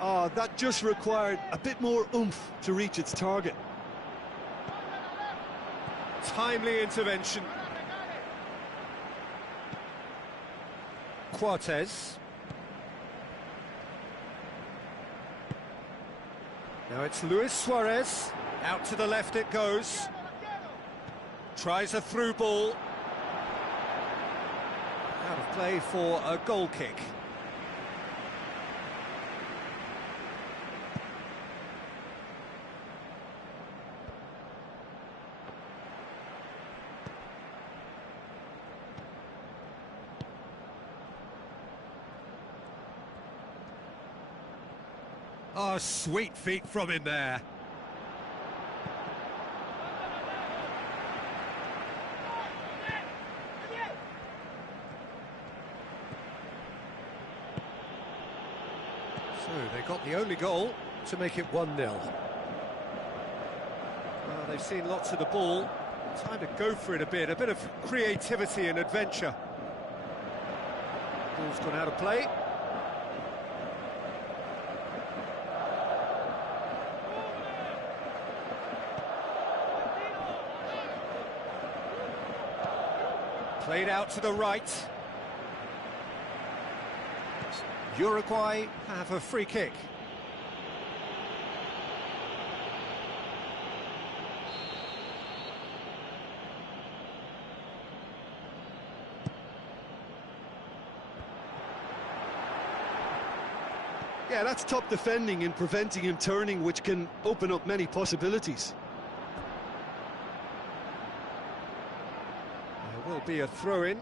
Oh, that just required a bit more oomph to reach its target. Timely intervention. Cortez. Now it's Luis Suarez. Out to the left it goes. Tries a through ball. Out of play for a goal kick. Oh, sweet feet from him there. So they got the only goal to make it 1-0. they've seen lots of the ball. Time to go for it a bit of creativity and adventure. Ball's gone out of play. Played out to the right. Uruguay have a free kick. Yeah, that's top defending and preventing him turning, which can open up many possibilities. There will be a throw-in.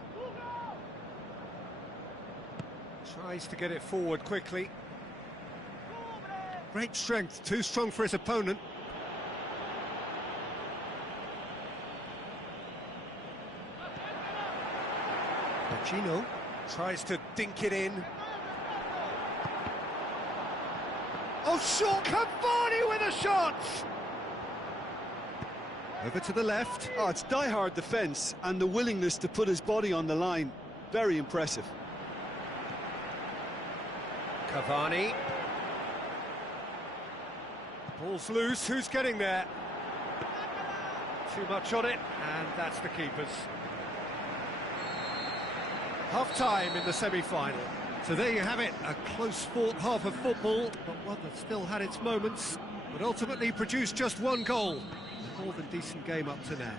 Tries to get it forward quickly. Great strength, too strong for his opponent. Pacino tries to dink it in. Oh, short! Cavani with a shot! Over to the left. Oh, it's die-hard defence and the willingness to put his body on the line. Very impressive. Cavani. Ball's loose, who's getting there? Too much on it, and that's the keeper's. Half-time in the semi-final. So there you have it, a close-fought half of football, but one that still had its moments, but ultimately produced just one goal. A more than decent game up to now.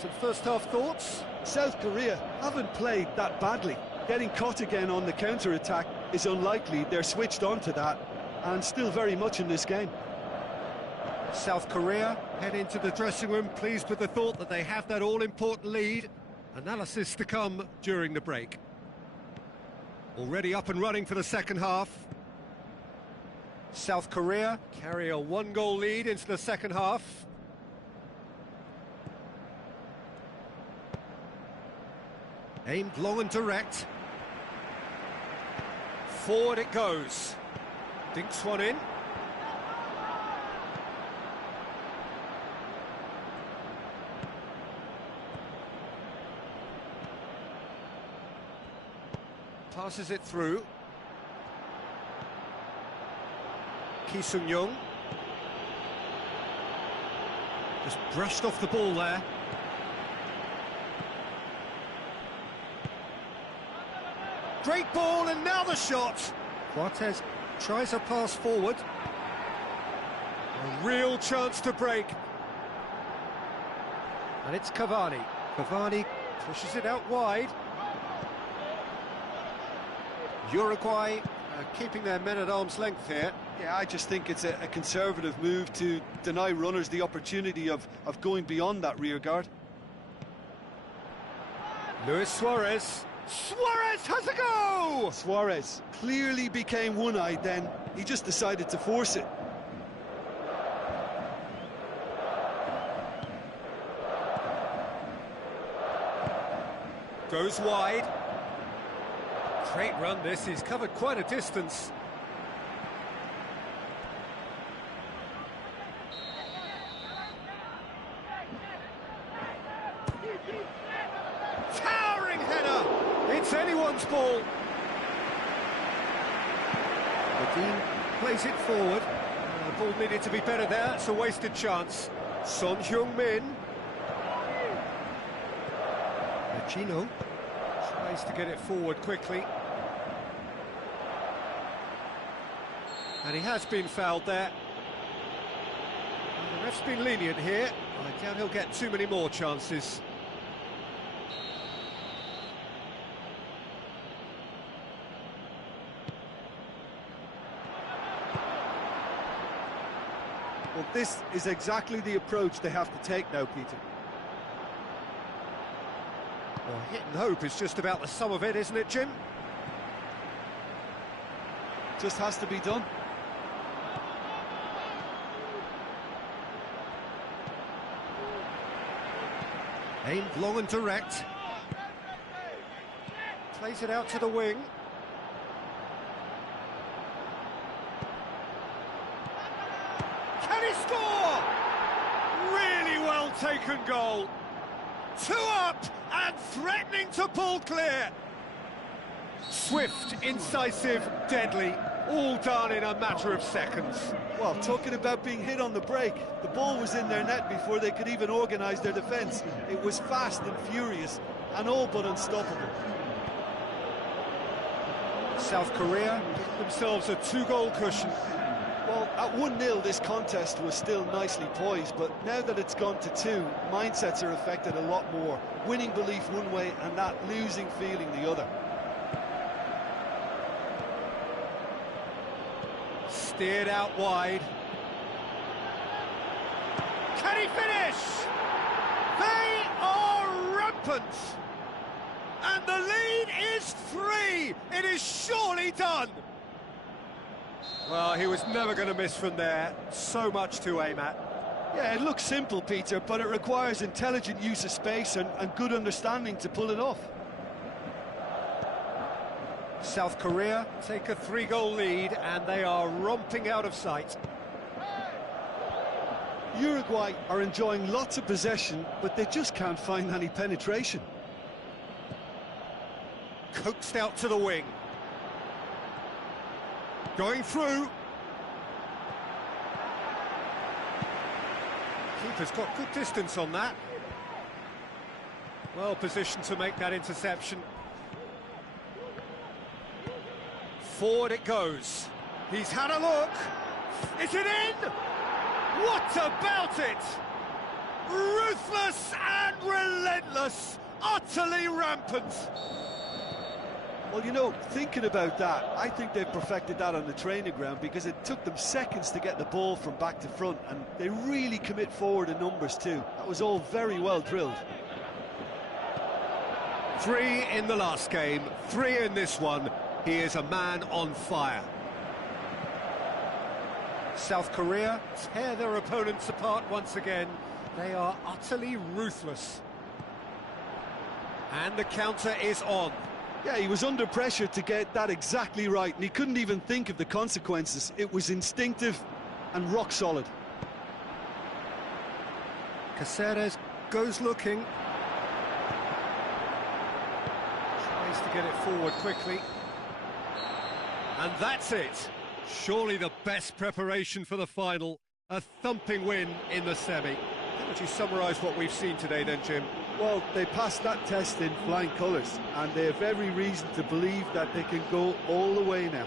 Some first-half thoughts? South Korea haven't played that badly. Getting caught again on the counter-attack is unlikely. They're switched on to that, and still very much in this game. South Korea head into the dressing room pleased with the thought that they have that all-important lead. Analysis to come during the break. Already up and running for the second half. South Korea carry a one-goal lead into the second half. Aimed long and direct. Forward it goes. Dinks one in. Passes it through. Ki Sung-young. Just brushed off the ball there. Great ball, and now the shot. Cortez tries a pass forward. A real chance to break. And it's Cavani. Cavani pushes it out wide. Uruguay keeping their men at arm's length here. Yeah, I just think it's a conservative move to deny runners the opportunity of going beyond that rear guard. Luis Suarez. Suarez has a go! Suarez clearly became one-eyed then. He just decided to force it. Goes wide. Great run this, he's covered quite a distance. Towering header! It's anyone's ball. Medine plays it forward. The ball needed to be better there, it's a wasted chance. Son Heung-min. Pacino tries to get it forward quickly. And he has been fouled there. And the ref's been lenient here. I doubt he'll get too many more chances. Well, this is exactly the approach they have to take now, Peter. Well, hit and hope is just about the sum of it, isn't it, Jim? Just has to be done. Aimed long and direct. Plays it out to the wing. Can he score? second goal. 2 up and threatening to pull clear. Swift, incisive, deadly, all done in a matter of seconds. Well, talking about being hit on the break, the ball was in their net before they could even organise their defence. It was fast and furious and all but unstoppable. South Korea give themselves a 2-goal cushion. Well, at 1-0 this contest was still nicely poised, but now that it's gone to 2, mindsets are affected a lot more. Winning belief one way and that losing feeling the other. Steered out wide. Can he finish? They are rampant. And the lead is 3. It is surely done. Well, he was never going to miss from there. So much to aim at. Yeah, it looks simple, Peter, but it requires intelligent use of space and good understanding to pull it off. South Korea take a 3-goal lead and they are romping out of sight. Uruguay are enjoying lots of possession, but they just can't find any penetration. Coaxed out to the wing. Going through. Keeper's got good distance on that. Well positioned to make that interception. Forward it goes. He's had a look. Is it in? What about it? Ruthless and relentless. Utterly rampant. Well, you know, thinking about that, I think they've perfected that on the training ground because it took them seconds to get the ball from back to front, and they really commit forward in numbers too. That was all very well drilled. 3 in the last game, 3 in this one. He is a man on fire. South Korea tear their opponents apart once again. They are utterly ruthless. And the counter is on. Yeah, he was under pressure to get that exactly right, and he couldn't even think of the consequences. It was instinctive and rock solid. Caceres goes looking. Tries to get it forward quickly. And that's it. Surely the best preparation for the final. A thumping win in the semi. How would you summarise what we've seen today then, Jim? Well, they passed that test in flying colours, and they have every reason to believe that they can go all the way now.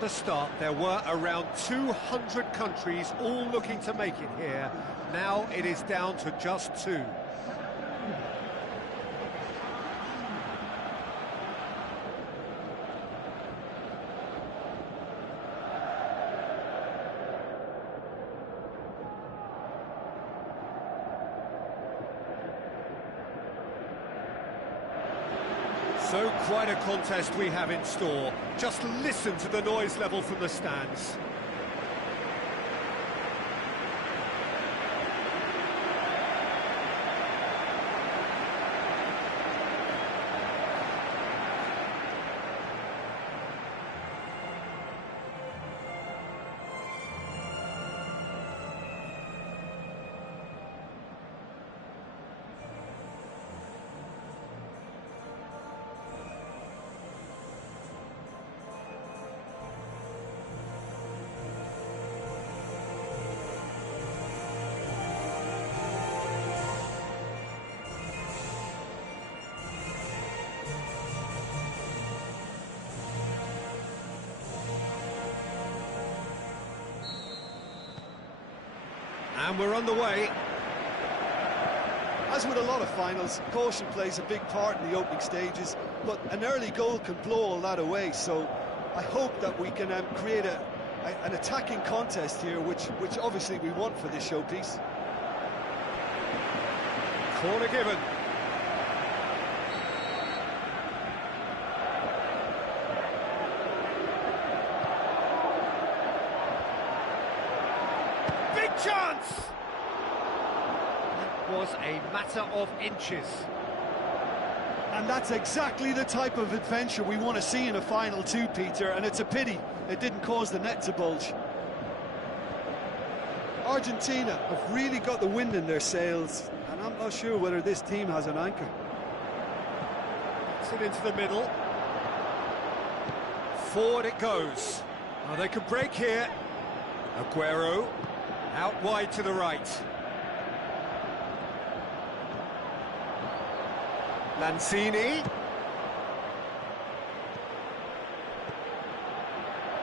At the start, there were around 200 countries all looking to make it here. Now it is down to just 2. So quite a contest we have in store. Just listen to the noise level from the stands. And we're on the way. As with a lot of finals, caution plays a big part in the opening stages, but an early goal can blow all that away, so I hope that we can create an attacking contest here, which obviously we want for this showpiece. Corner given. Big chance! That was a matter of inches. And that's exactly the type of adventure we want to see in a final too, Peter, and it's a pity it didn't cause the net to bulge. Argentina have really got the wind in their sails, and I'm not sure whether this team has an anchor. Gets it into the middle. Forward it goes. Oh, they could break here. Aguero, out wide to the right. Lionssuny.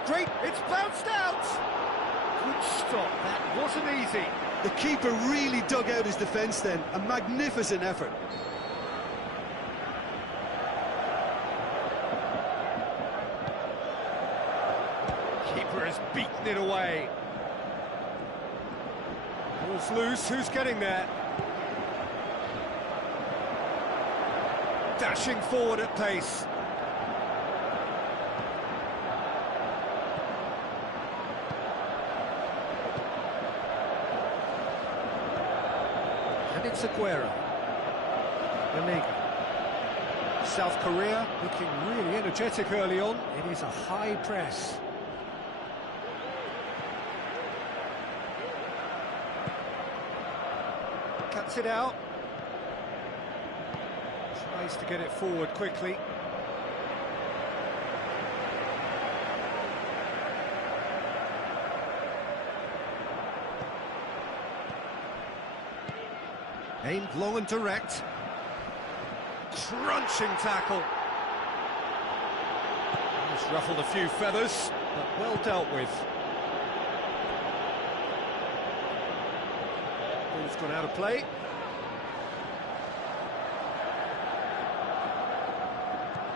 Great, it's bounced out! Good stop, that wasn't easy. The keeper really dug out his defence then, a magnificent effort. Keeper has beaten it away. Ball's loose, who's getting there? Dashing forward at pace. And it's Aguero. The league. South Korea looking really energetic early on. It is a high press. Cuts it out. Tries to get it forward quickly. Aimed long and direct. Crunching tackle. Just ruffled a few feathers, but well dealt with. Ball's gone out of play.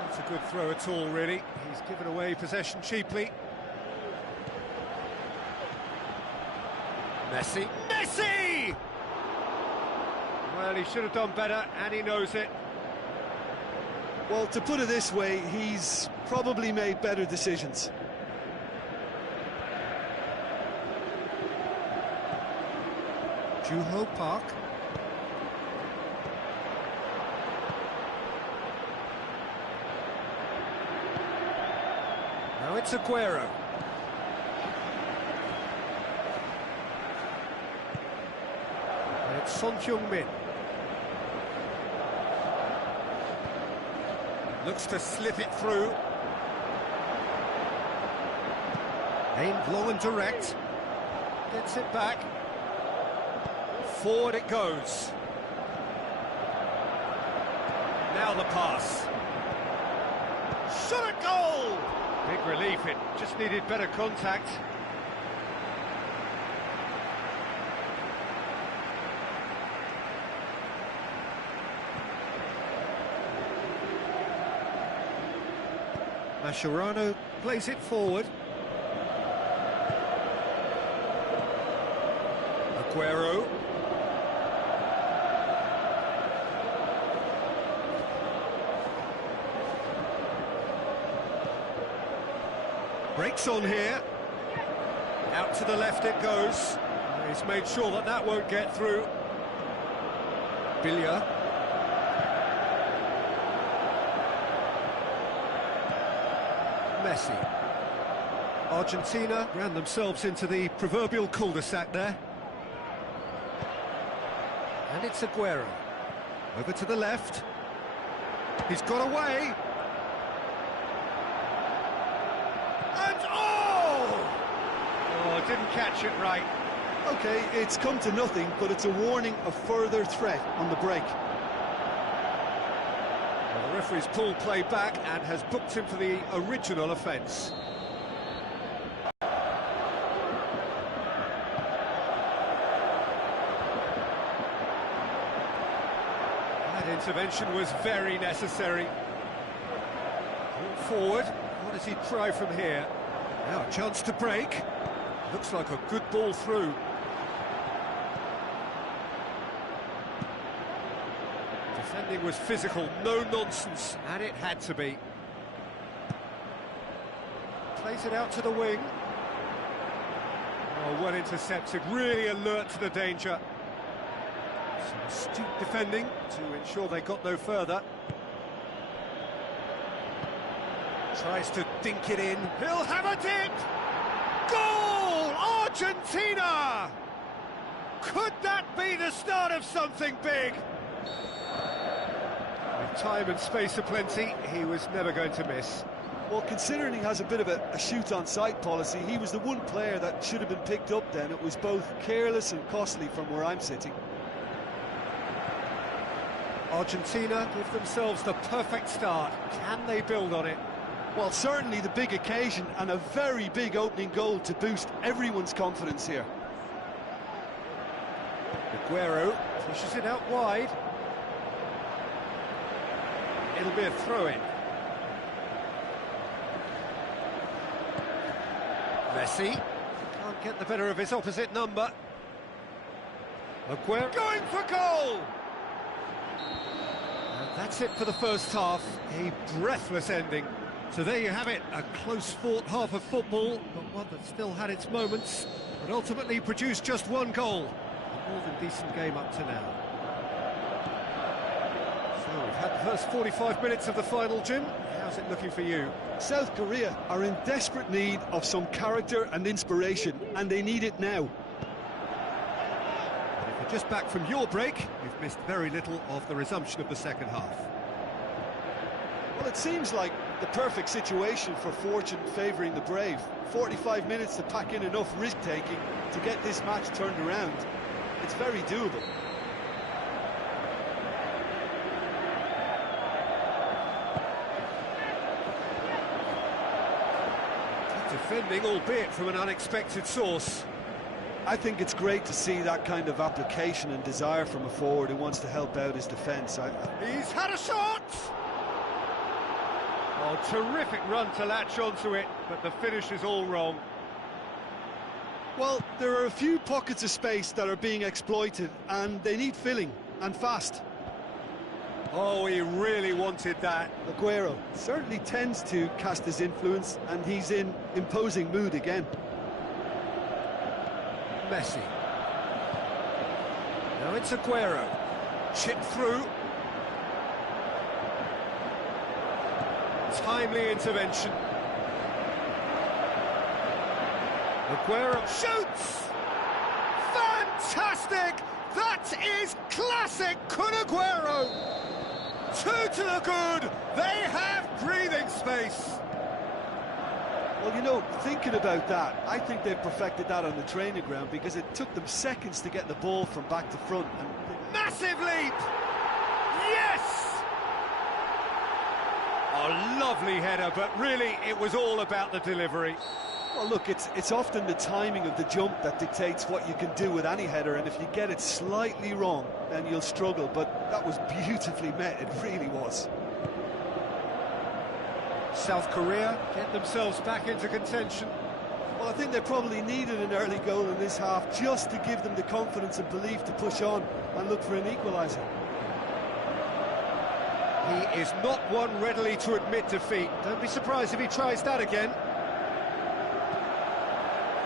Not a good throw at all, really. He's given away possession cheaply. Messi. Messi! Well, he should have done better, and he knows it. Well, to put it this way, he's probably made better decisions. Juho Park. Now it's Aguero. And it's Son Heung-min. Looks to slip it through. Aimed long and direct. Gets it back. Forward it goes. Now the pass. Shot a goal! Big relief, it just needed better contact. Mascherano plays it forward. Aguero. Breaks on here. Out to the left it goes. He's made sure that that won't get through. Billia. Messi. Argentina ran themselves into the proverbial cul-de-sac there. And it's Aguero. Over to the left. He's got away. And oh, didn't catch it right. Okay, it's come to nothing, but it's a warning of further threat on the break. Well, the referee's pulled play back and has booked him for the original offence. That intervention was very necessary. Ball forward. What does he try from here? Now a chance to break. Looks like a good ball through. Defending was physical, no nonsense, and it had to be. Plays it out to the wing. Oh, well intercepted, really alert to the danger. Some astute defending to ensure they got no further. Tries to dink it in. He'll have a dip! Goal! Argentina! Could that be the start of something big? With time and space aplenty, he was never going to miss. Well, considering he has a bit of a shoot-on-sight policy, he was the one player that should have been picked up then. It was both careless and costly from where I'm sitting. Argentina give themselves the perfect start. Can they build on it? Well, certainly the big occasion and a very big opening goal to boost everyone's confidence here. Aguero pushes it out wide. It'll be a throw-in. Messi can't get the better of his opposite number. Aguero going for goal! And that's it for the first half. A breathless ending. So there you have it, a close-fought half of football, but one that still had its moments, but ultimately produced just one goal. A more than decent game up to now. So we've had the first 45 minutes of the final, Jim. How's it looking for you? South Korea are in desperate need of some character and inspiration, and they need it now. And if you're just back from your break, you've missed very little of the resumption of the second half. Well, it seems like the perfect situation for fortune favouring the brave. 45 minutes to pack in enough risk-taking to get this match turned around. It's very doable. Good defending, albeit from an unexpected source. I think it's great to see that kind of application and desire from a forward who wants to help out his defence. He's had a shot! Oh, terrific run to latch onto it, but the finish is all wrong. Well, there are a few pockets of space that are being exploited, and they need filling, and fast. Oh, he really wanted that. Aguero certainly tends to cast his influence, and he's in imposing mood again. Messi. Now it's Aguero. Chip through. Timely intervention. Aguero shoots! Fantastic! That is classic Kun Aguero! Two to the good! They have breathing space! Well, you know, thinking about that, I think they've perfected that on the training ground because it took them seconds to get the ball from back to front. And massive leap! Yes! Oh, lovely header, but really it was all about the delivery. Well, look, it's often the timing of the jump that dictates what you can do with any header, and if you get it slightly wrong, then you'll struggle, but that was beautifully met, it really was. South Korea get themselves back into contention. Well, I think they probably needed an early goal in this half just to give them the confidence and belief to push on and look for an equaliser. He is not one readily to admit defeat. Don't be surprised if he tries that again.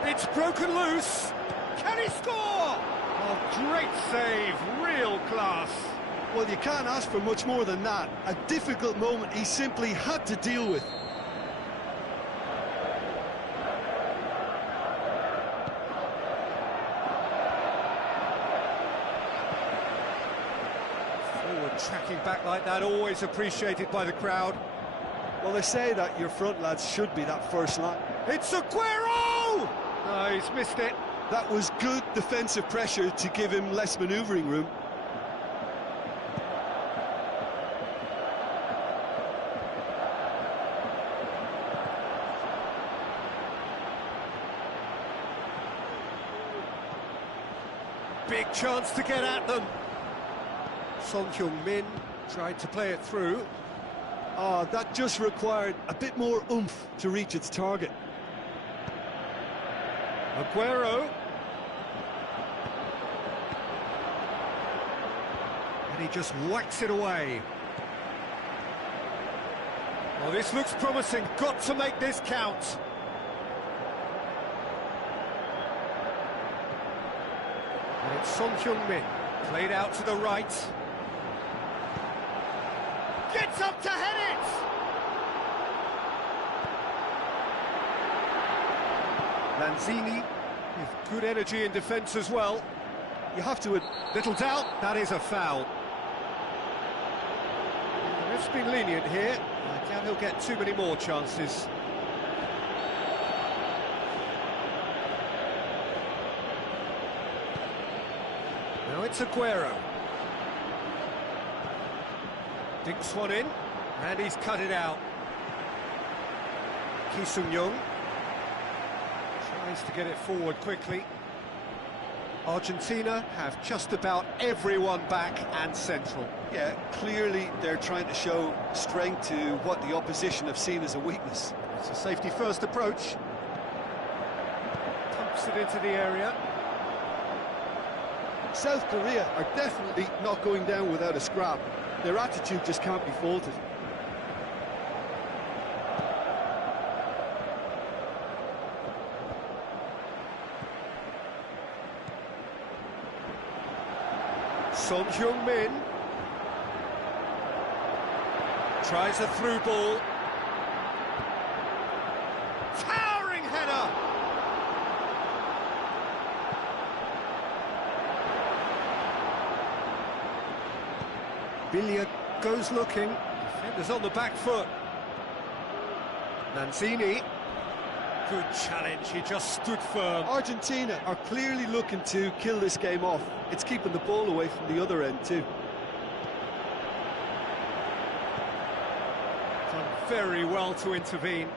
It's broken loose. Can he score? Oh, great save, real class. Well, you can't ask for much more than that. A difficult moment he simply had to deal with. Forward tracking back like that, always appreciated by the crowd. Well, they say that your front lads should be that first line. It's Aguero! No, he's missed it. That was good defensive pressure to give him less manoeuvring room. Big chance to get at them. Son Heung-min tried to play it through. Ah, that just required a bit more oomph to reach its target. Aguero. And he just whacks it away. Well, this looks promising. Got to make this count. And it's Son Heung-min. Played out to the right. Gets up to head it! Lanzini with good energy in defence as well. You have to, little doubt, that is a foul. The ref's been lenient here. I doubt he'll get too many more chances. Now it's Aguero. Dinks one in, and he's cut it out. Ki Sung-young tries to get it forward quickly. Argentina have just about everyone back and central. Yeah, clearly they're trying to show strength to what the opposition have seen as a weakness. It's a safety-first approach. Pumps it into the area. South Korea are definitely not going down without a scrap. Their attitude just can't be faulted. Son Heung-min tries a through ball. Towering header! Billiard goes looking. Defenders on the back foot. Lanzini. Good challenge, he just stood firm. Argentina are clearly looking to kill this game off. It's keeping the ball away from the other end too. Done very well to intervene.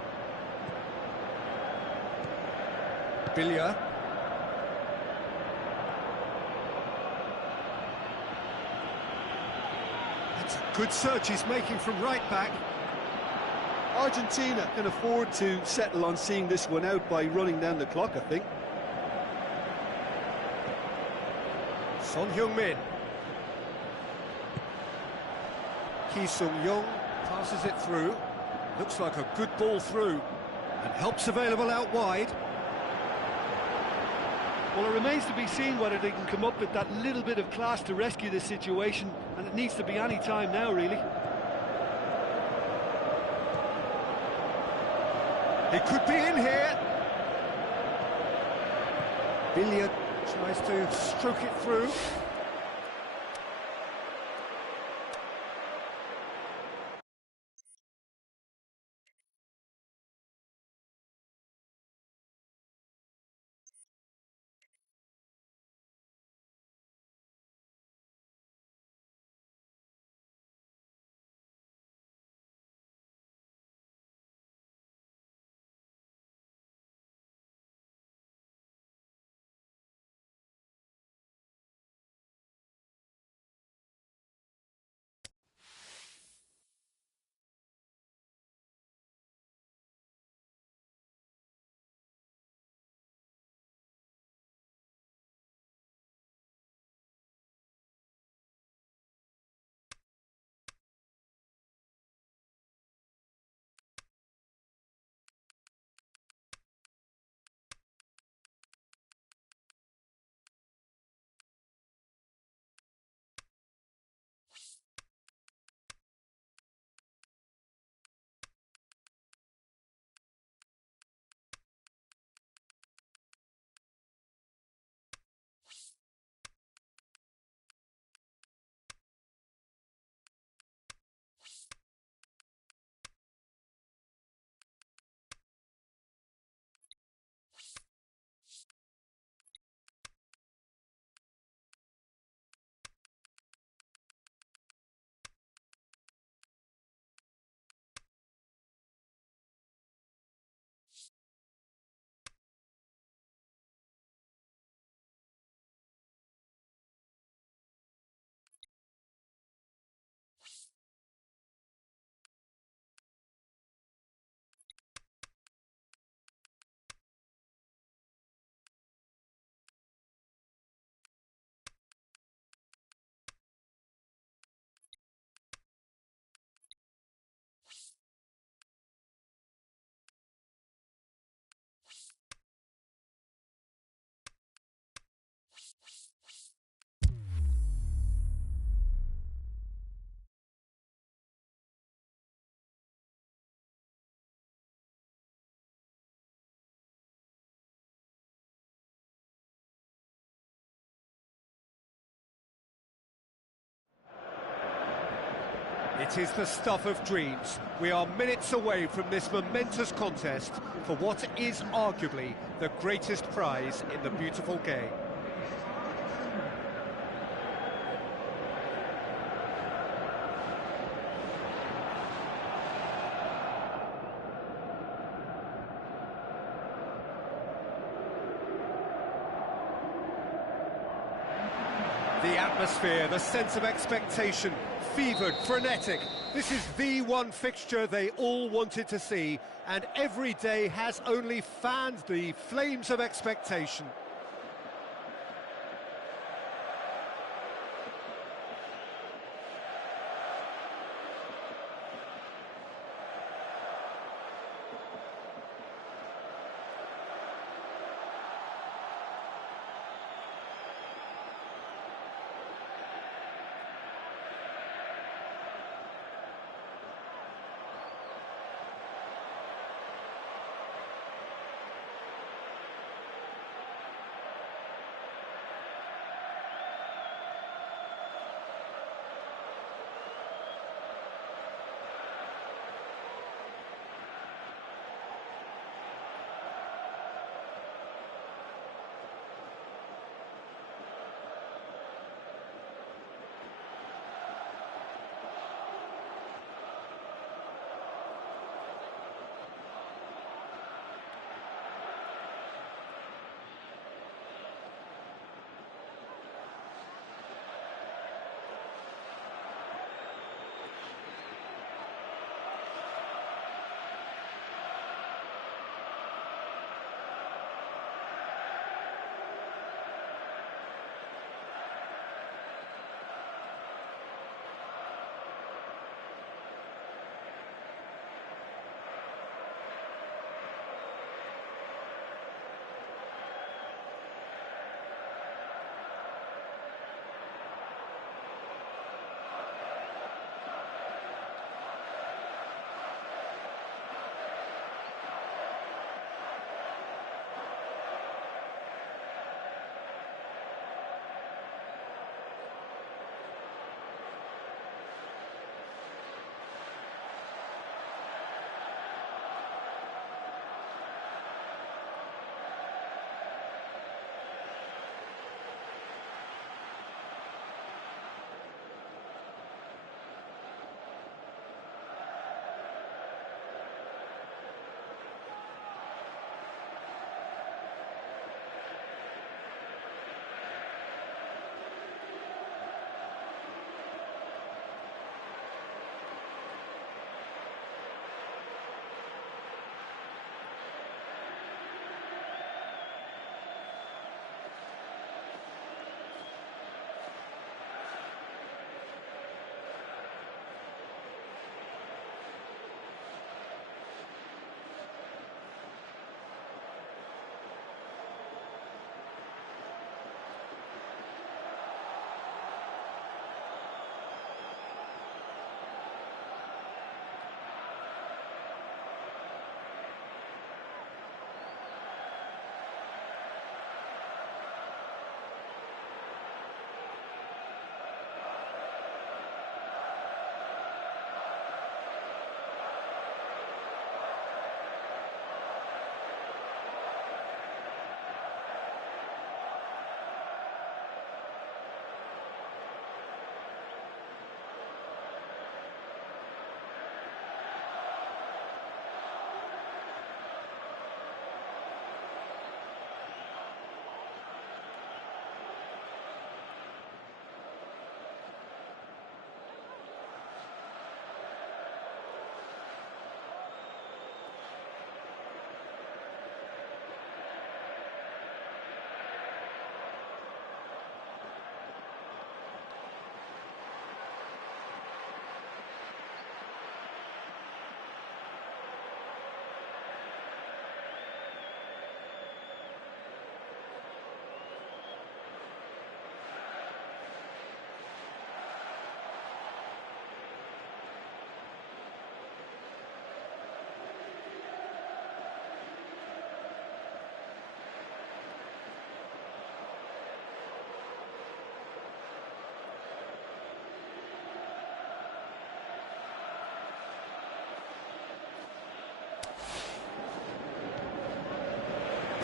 Billiard. That's a good search he's making from right back. Argentina can afford to settle on seeing this one out by running down the clock, I think. Son Heung-min. Ki Sung-young passes it through. Looks like a good ball through. And help's available out wide. Well, it remains to be seen whether they can come up with that little bit of class to rescue this situation, and it needs to be any time now, really. He could be in here. Billiard tries to stroke it through. It is the stuff of dreams. We are minutes away from this momentous contest for what is arguably the greatest prize in the beautiful game. The atmosphere, the sense of expectation, fevered, frenetic. This is the one fixture they all wanted to see, and every day has only fanned the flames of expectation.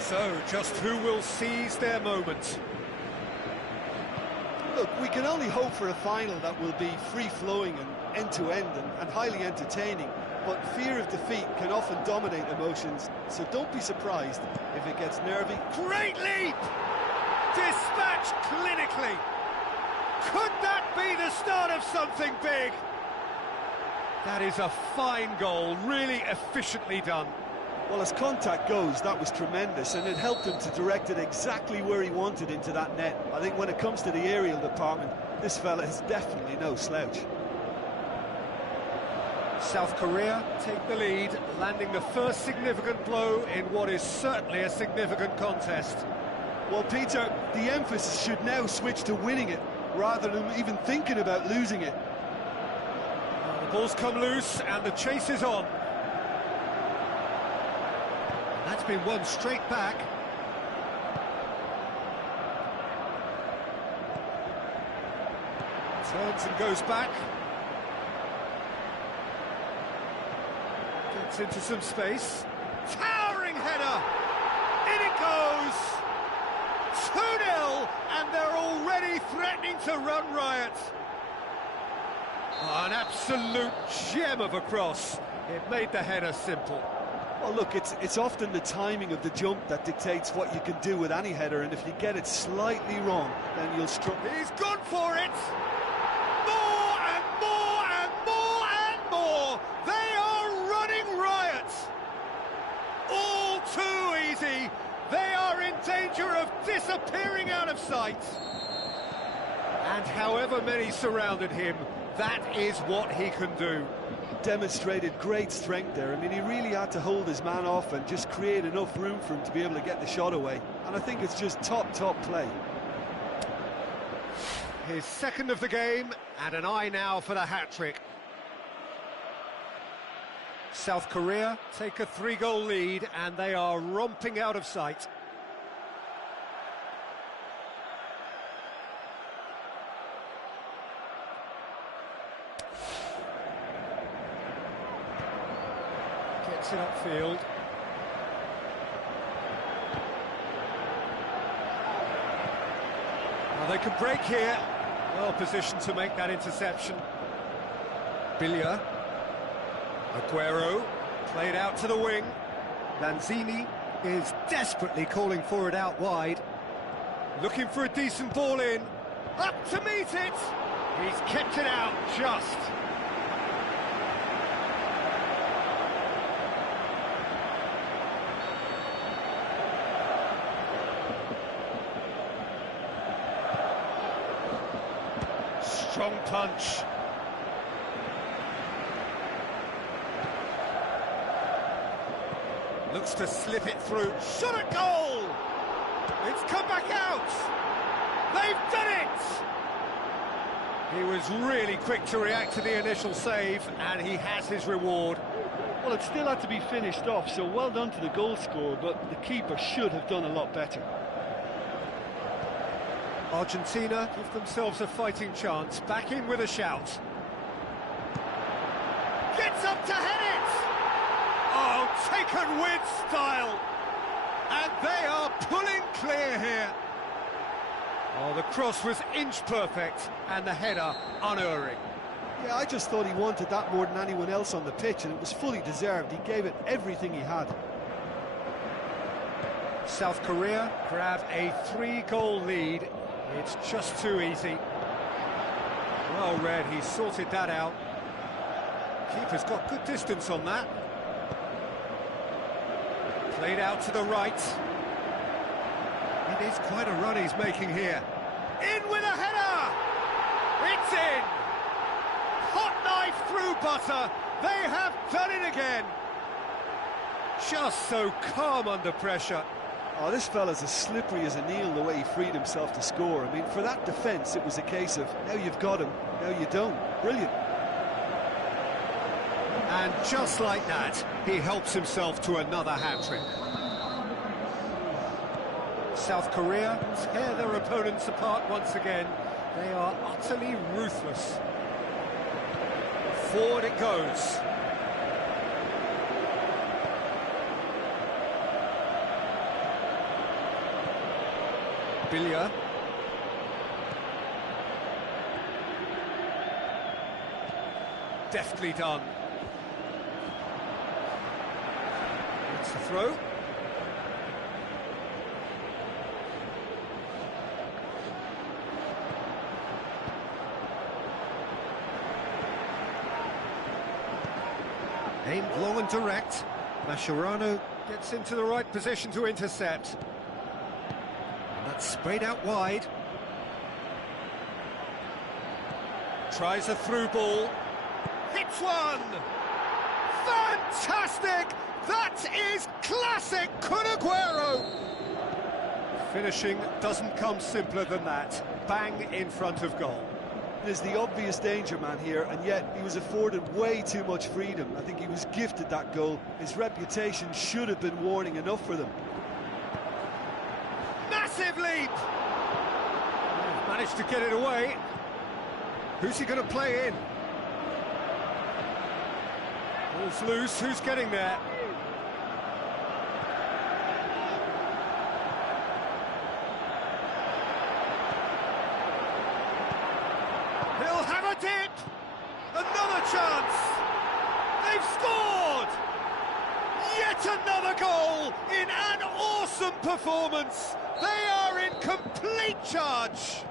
So, just who will seize their moment? Look, we can only hope for a final that will be free-flowing and end-to-end and highly entertaining, but fear of defeat can often dominate emotions, so don't be surprised if it gets nervy. Great leap! Dispatched clinically! Could that be the start of something big? That is a fine goal, really efficiently done. Well, as contact goes, that was tremendous, and it helped him to direct it exactly where he wanted into that net. I think when it comes to the aerial department, this fella is definitely no slouch. South Korea take the lead, landing the first significant blow in what is certainly a significant contest. Well, Peter, the emphasis should now switch to winning it, rather than even thinking about losing it. The ball's come loose, and the chase is on. That's been won straight back. Turns and goes back. Gets into some space. Towering header! In it goes! 2-0, and they're already threatening to run riot. Oh, an absolute gem of a cross. It made the header simple. Well, look, it's often the timing of the jump that dictates what you can do with any header, and if you get it slightly wrong, then you'll struggle. He's gone for it! More and more and more and more! They are running riot! All too easy! They are in danger of disappearing out of sight! And however many surrounded him, that is what he can do. Demonstrated great strength there. I mean, he really had to hold his man off and just create enough room for him to be able to get the shot away. And I think it's just top play. His second of the game, and an eye now for the hat-trick. South Korea take a 3-goal lead, and they are romping out of sight. Gets it upfield. Well, they can break here. Well positioned to make that interception. Billia. Aguero. Played out to the wing. Lanzini is desperately calling for it out wide. Looking for a decent ball in. Up to meet it! He's kept it out just. Strong punch. Looks to slip it through. Shot at goal! It's come back out! They've done it! He was really quick to react to the initial save, and he has his reward. Well, it still had to be finished off, so well done to the goal scorer, but the keeper should have done a lot better. Argentina give themselves a fighting chance, back in with a shout. Gets up to head it! Oh, taken with style! And they are pulling clear here. Oh, the cross was inch perfect, and the header unerring. Yeah, I just thought he wanted that more than anyone else on the pitch, and it was fully deserved. He gave it everything he had. South Korea grab a 3-goal lead. It's just too easy. Well read, he sorted that out. Keeper's got good distance on that. Played out to the right. It is quite a run he's making here. In with a header! It's in! Hot knife through butter. They have done it again. Just so calm under pressure. Oh, this fella's as slippery as a Neil, the way he freed himself to score. I mean, for that defence, it was a case of, now you've got him, now you don't. Brilliant. And just like that, he helps himself to another hat-trick. South Korea tear their opponents apart once again. They are utterly ruthless. Forward it goes. Billia. Deftly done. It's the throw. Aimed long and direct. Mascherano gets into the right position to intercept. And that's sprayed out wide. Tries a through ball. Hits one! Fantastic! That is classic Kun Aguero! Finishing doesn't come simpler than that. Bang in front of goal. There's the obvious danger man here, and yet he was afforded way too much freedom. I think he was gifted that goal. His reputation should have been warning enough for them. Massive leap! Managed to get it away. Who's he going to play in? Ball's loose, who's getting there? He'll have a dip! Another chance! They've scored! Yet another goal in an awesome performance! They are in complete charge!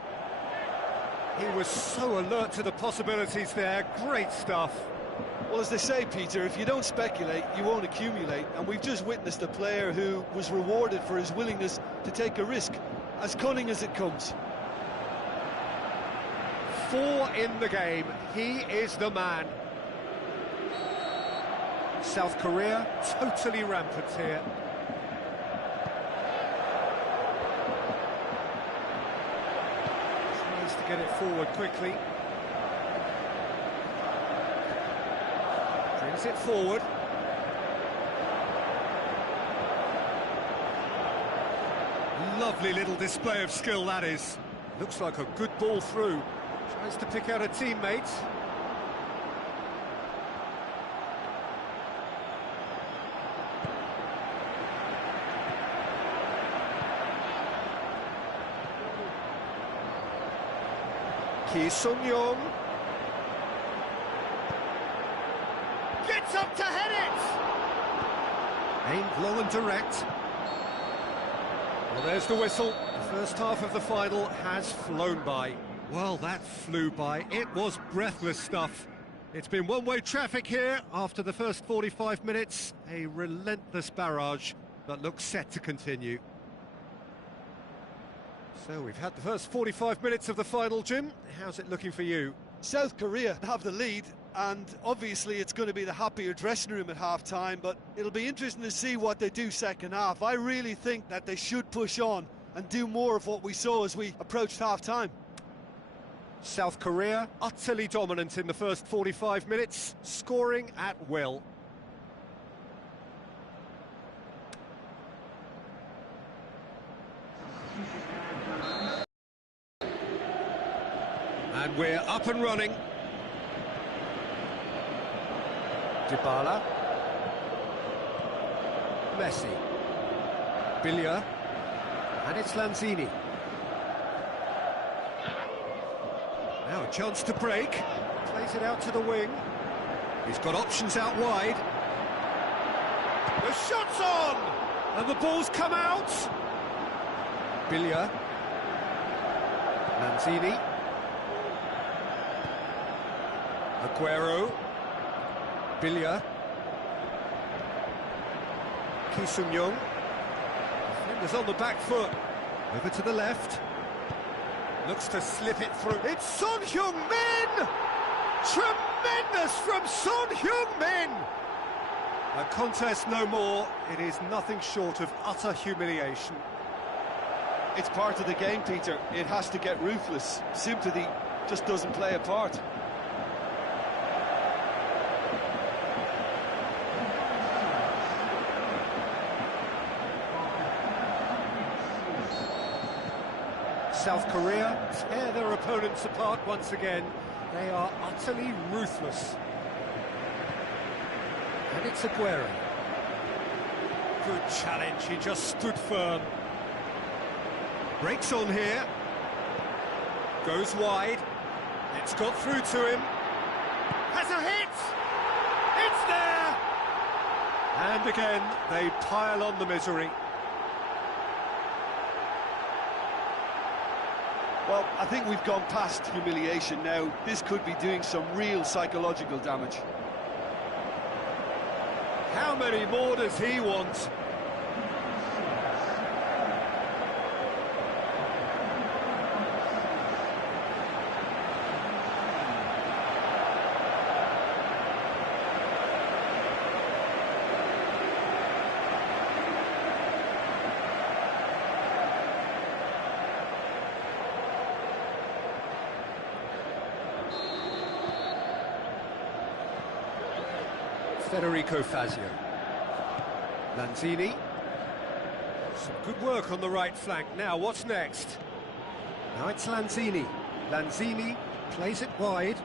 He was so alert to the possibilities there, great stuff. Well, as they say, Peter, if you don't speculate, you won't accumulate, and we've just witnessed a player who was rewarded for his willingness to take a risk, as cunning as it comes. 4 in the game, he is the man. South Korea totally rampant here. Tries to get it forward quickly. Brings it forward. Lovely little display of skill, that is. Looks like a good ball through. Tries to pick out a teammate. Ki Sung-young. Gets up to head it! Aimed long and direct. Well, there's the whistle. The first half of the final has flown by. Well, that flew by. It was breathless stuff. It's been one-way traffic here after the first 45 minutes. A relentless barrage that looks set to continue. So we've had the first 45 minutes of the final, Jim. How's it looking for you? South Korea have the lead, and obviously it's going to be the happier dressing room at half-time, but it'll be interesting to see what they do second half. I really think that they should push on and do more of what we saw as we approached half-time. South Korea utterly dominant in the first 45 minutes, scoring at will. And we're up and running. Dybala. Messi. Billia. And it's Lanzini. Now a chance to break. Plays it out to the wing. He's got options out wide. The shot's on! And the ball's come out. Billia. Lanzini. Aguero. Billia. Ki Sung-young. Defenders on the back foot. Over to the left. Looks to slip it through. It's Son Heung-min! Tremendous from Son Heung-min! A contest no more. It is nothing short of utter humiliation. It's part of the game, Peter. It has to get ruthless. Sympathy just doesn't play a part. South Korea tear their opponents apart once again. They are utterly ruthless. And it's Aguero. Good challenge, he just stood firm. Breaks on here. Goes wide. It's got through to him. Has a hit! It's there! And again, they pile on the misery. Well, I think we've gone past humiliation now. This could be doing some real psychological damage. How many more does he want? Federico Fazio. Lanzini. Some good work on the right flank. Now, what's next? Now it's Lanzini. Lanzini plays it wide.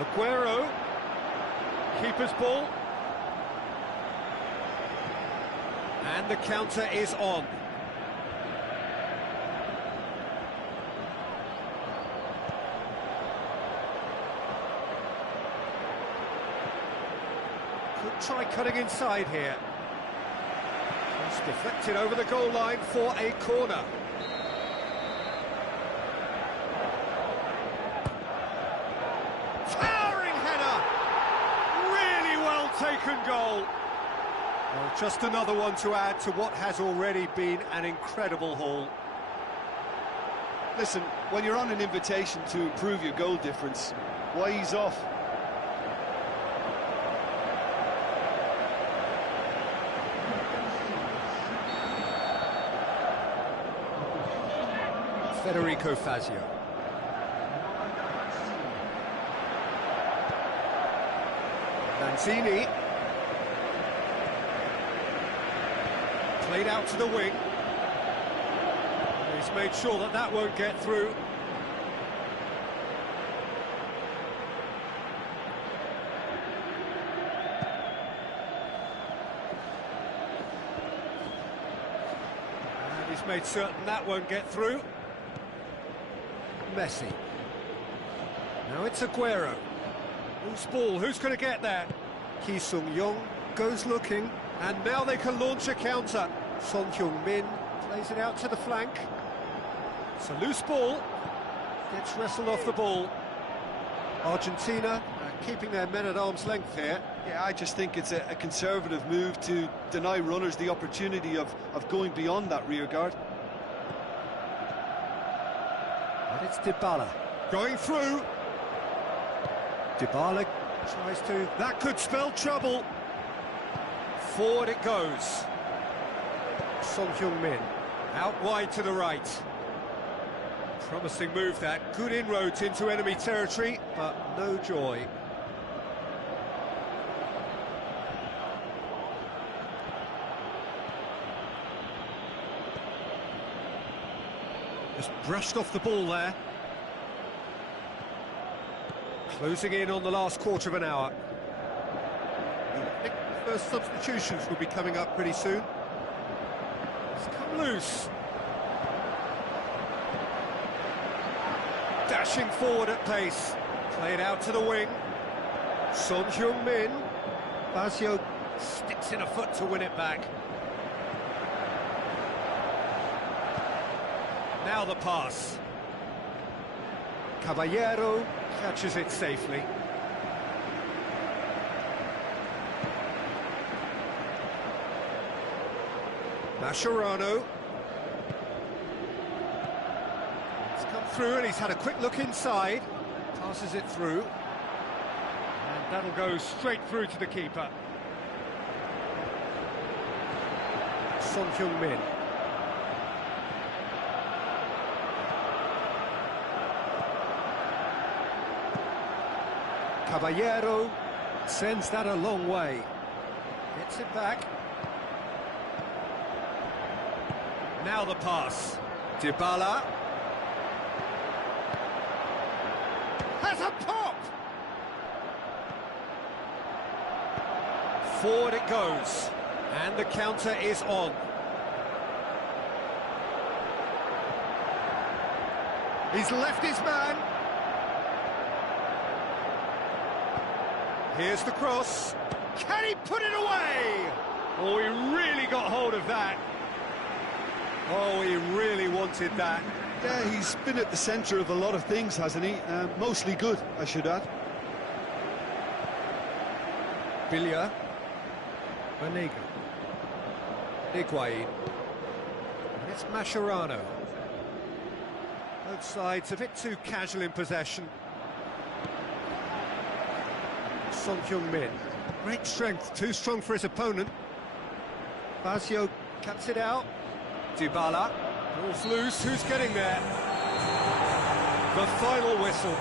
Aguero. Keeper's ball. And the counter is on. Could try cutting inside here. Just deflected over the goal line for a corner. Towering header! Really well taken goal. Well, just another one to add to what has already been an incredible haul. Listen, when you're on an invitation to improve your goal difference, why ease off? Federico Fazio. Lanzini. Played out to the wing. He's made sure that that won't get through. And he's made certain that won't get through. Messi. Now it's Aguero. Who's ball? Who's going to get there? Ki Sung-yong goes looking, and now they can launch a counter. Son Heung-min plays it out to the flank. It's a loose ball. Gets wrestled off the ball. Argentina keeping their men at arm's length here. Yeah, I just think it's a conservative move to deny runners the opportunity of going beyond that rear guard. And it's Dybala going through. Dybala tries to... That could spell trouble. Forward it goes. Son Heung-min out wide to the right. Promising move that. Good inroads into enemy territory, but no joy. Just brushed off the ball there. Closing in on the last quarter of an hour. I think the first substitutions will be coming up pretty soon. It's come loose. Dashing forward at pace. Played out to the wing. Son Heung-min. Fazio sticks in a foot to win it back. Now the pass. Caballero catches it safely. Mascherano. It's come through and he's had a quick look inside. Passes it through. And that'll go straight through to the keeper. Son Heung-min. Caballero sends that a long way. Gets it back. Now the pass. Dybala. Has a pop! Forward it goes. And the counter is on. He's left his man. Here's the cross. Can he put it away? Oh, he really got hold of that. Oh, he really wanted that. Yeah, he's been at the centre of a lot of things, hasn't he? Mostly good, I should add. Villa. Banega. Higuain. And it's Mascherano. Both sides a bit too casual in possession. Son Heung-min. Great strength, too strong for his opponent. Fazio cuts it out. Dybala. Ball's loose, who's getting there? The final whistle.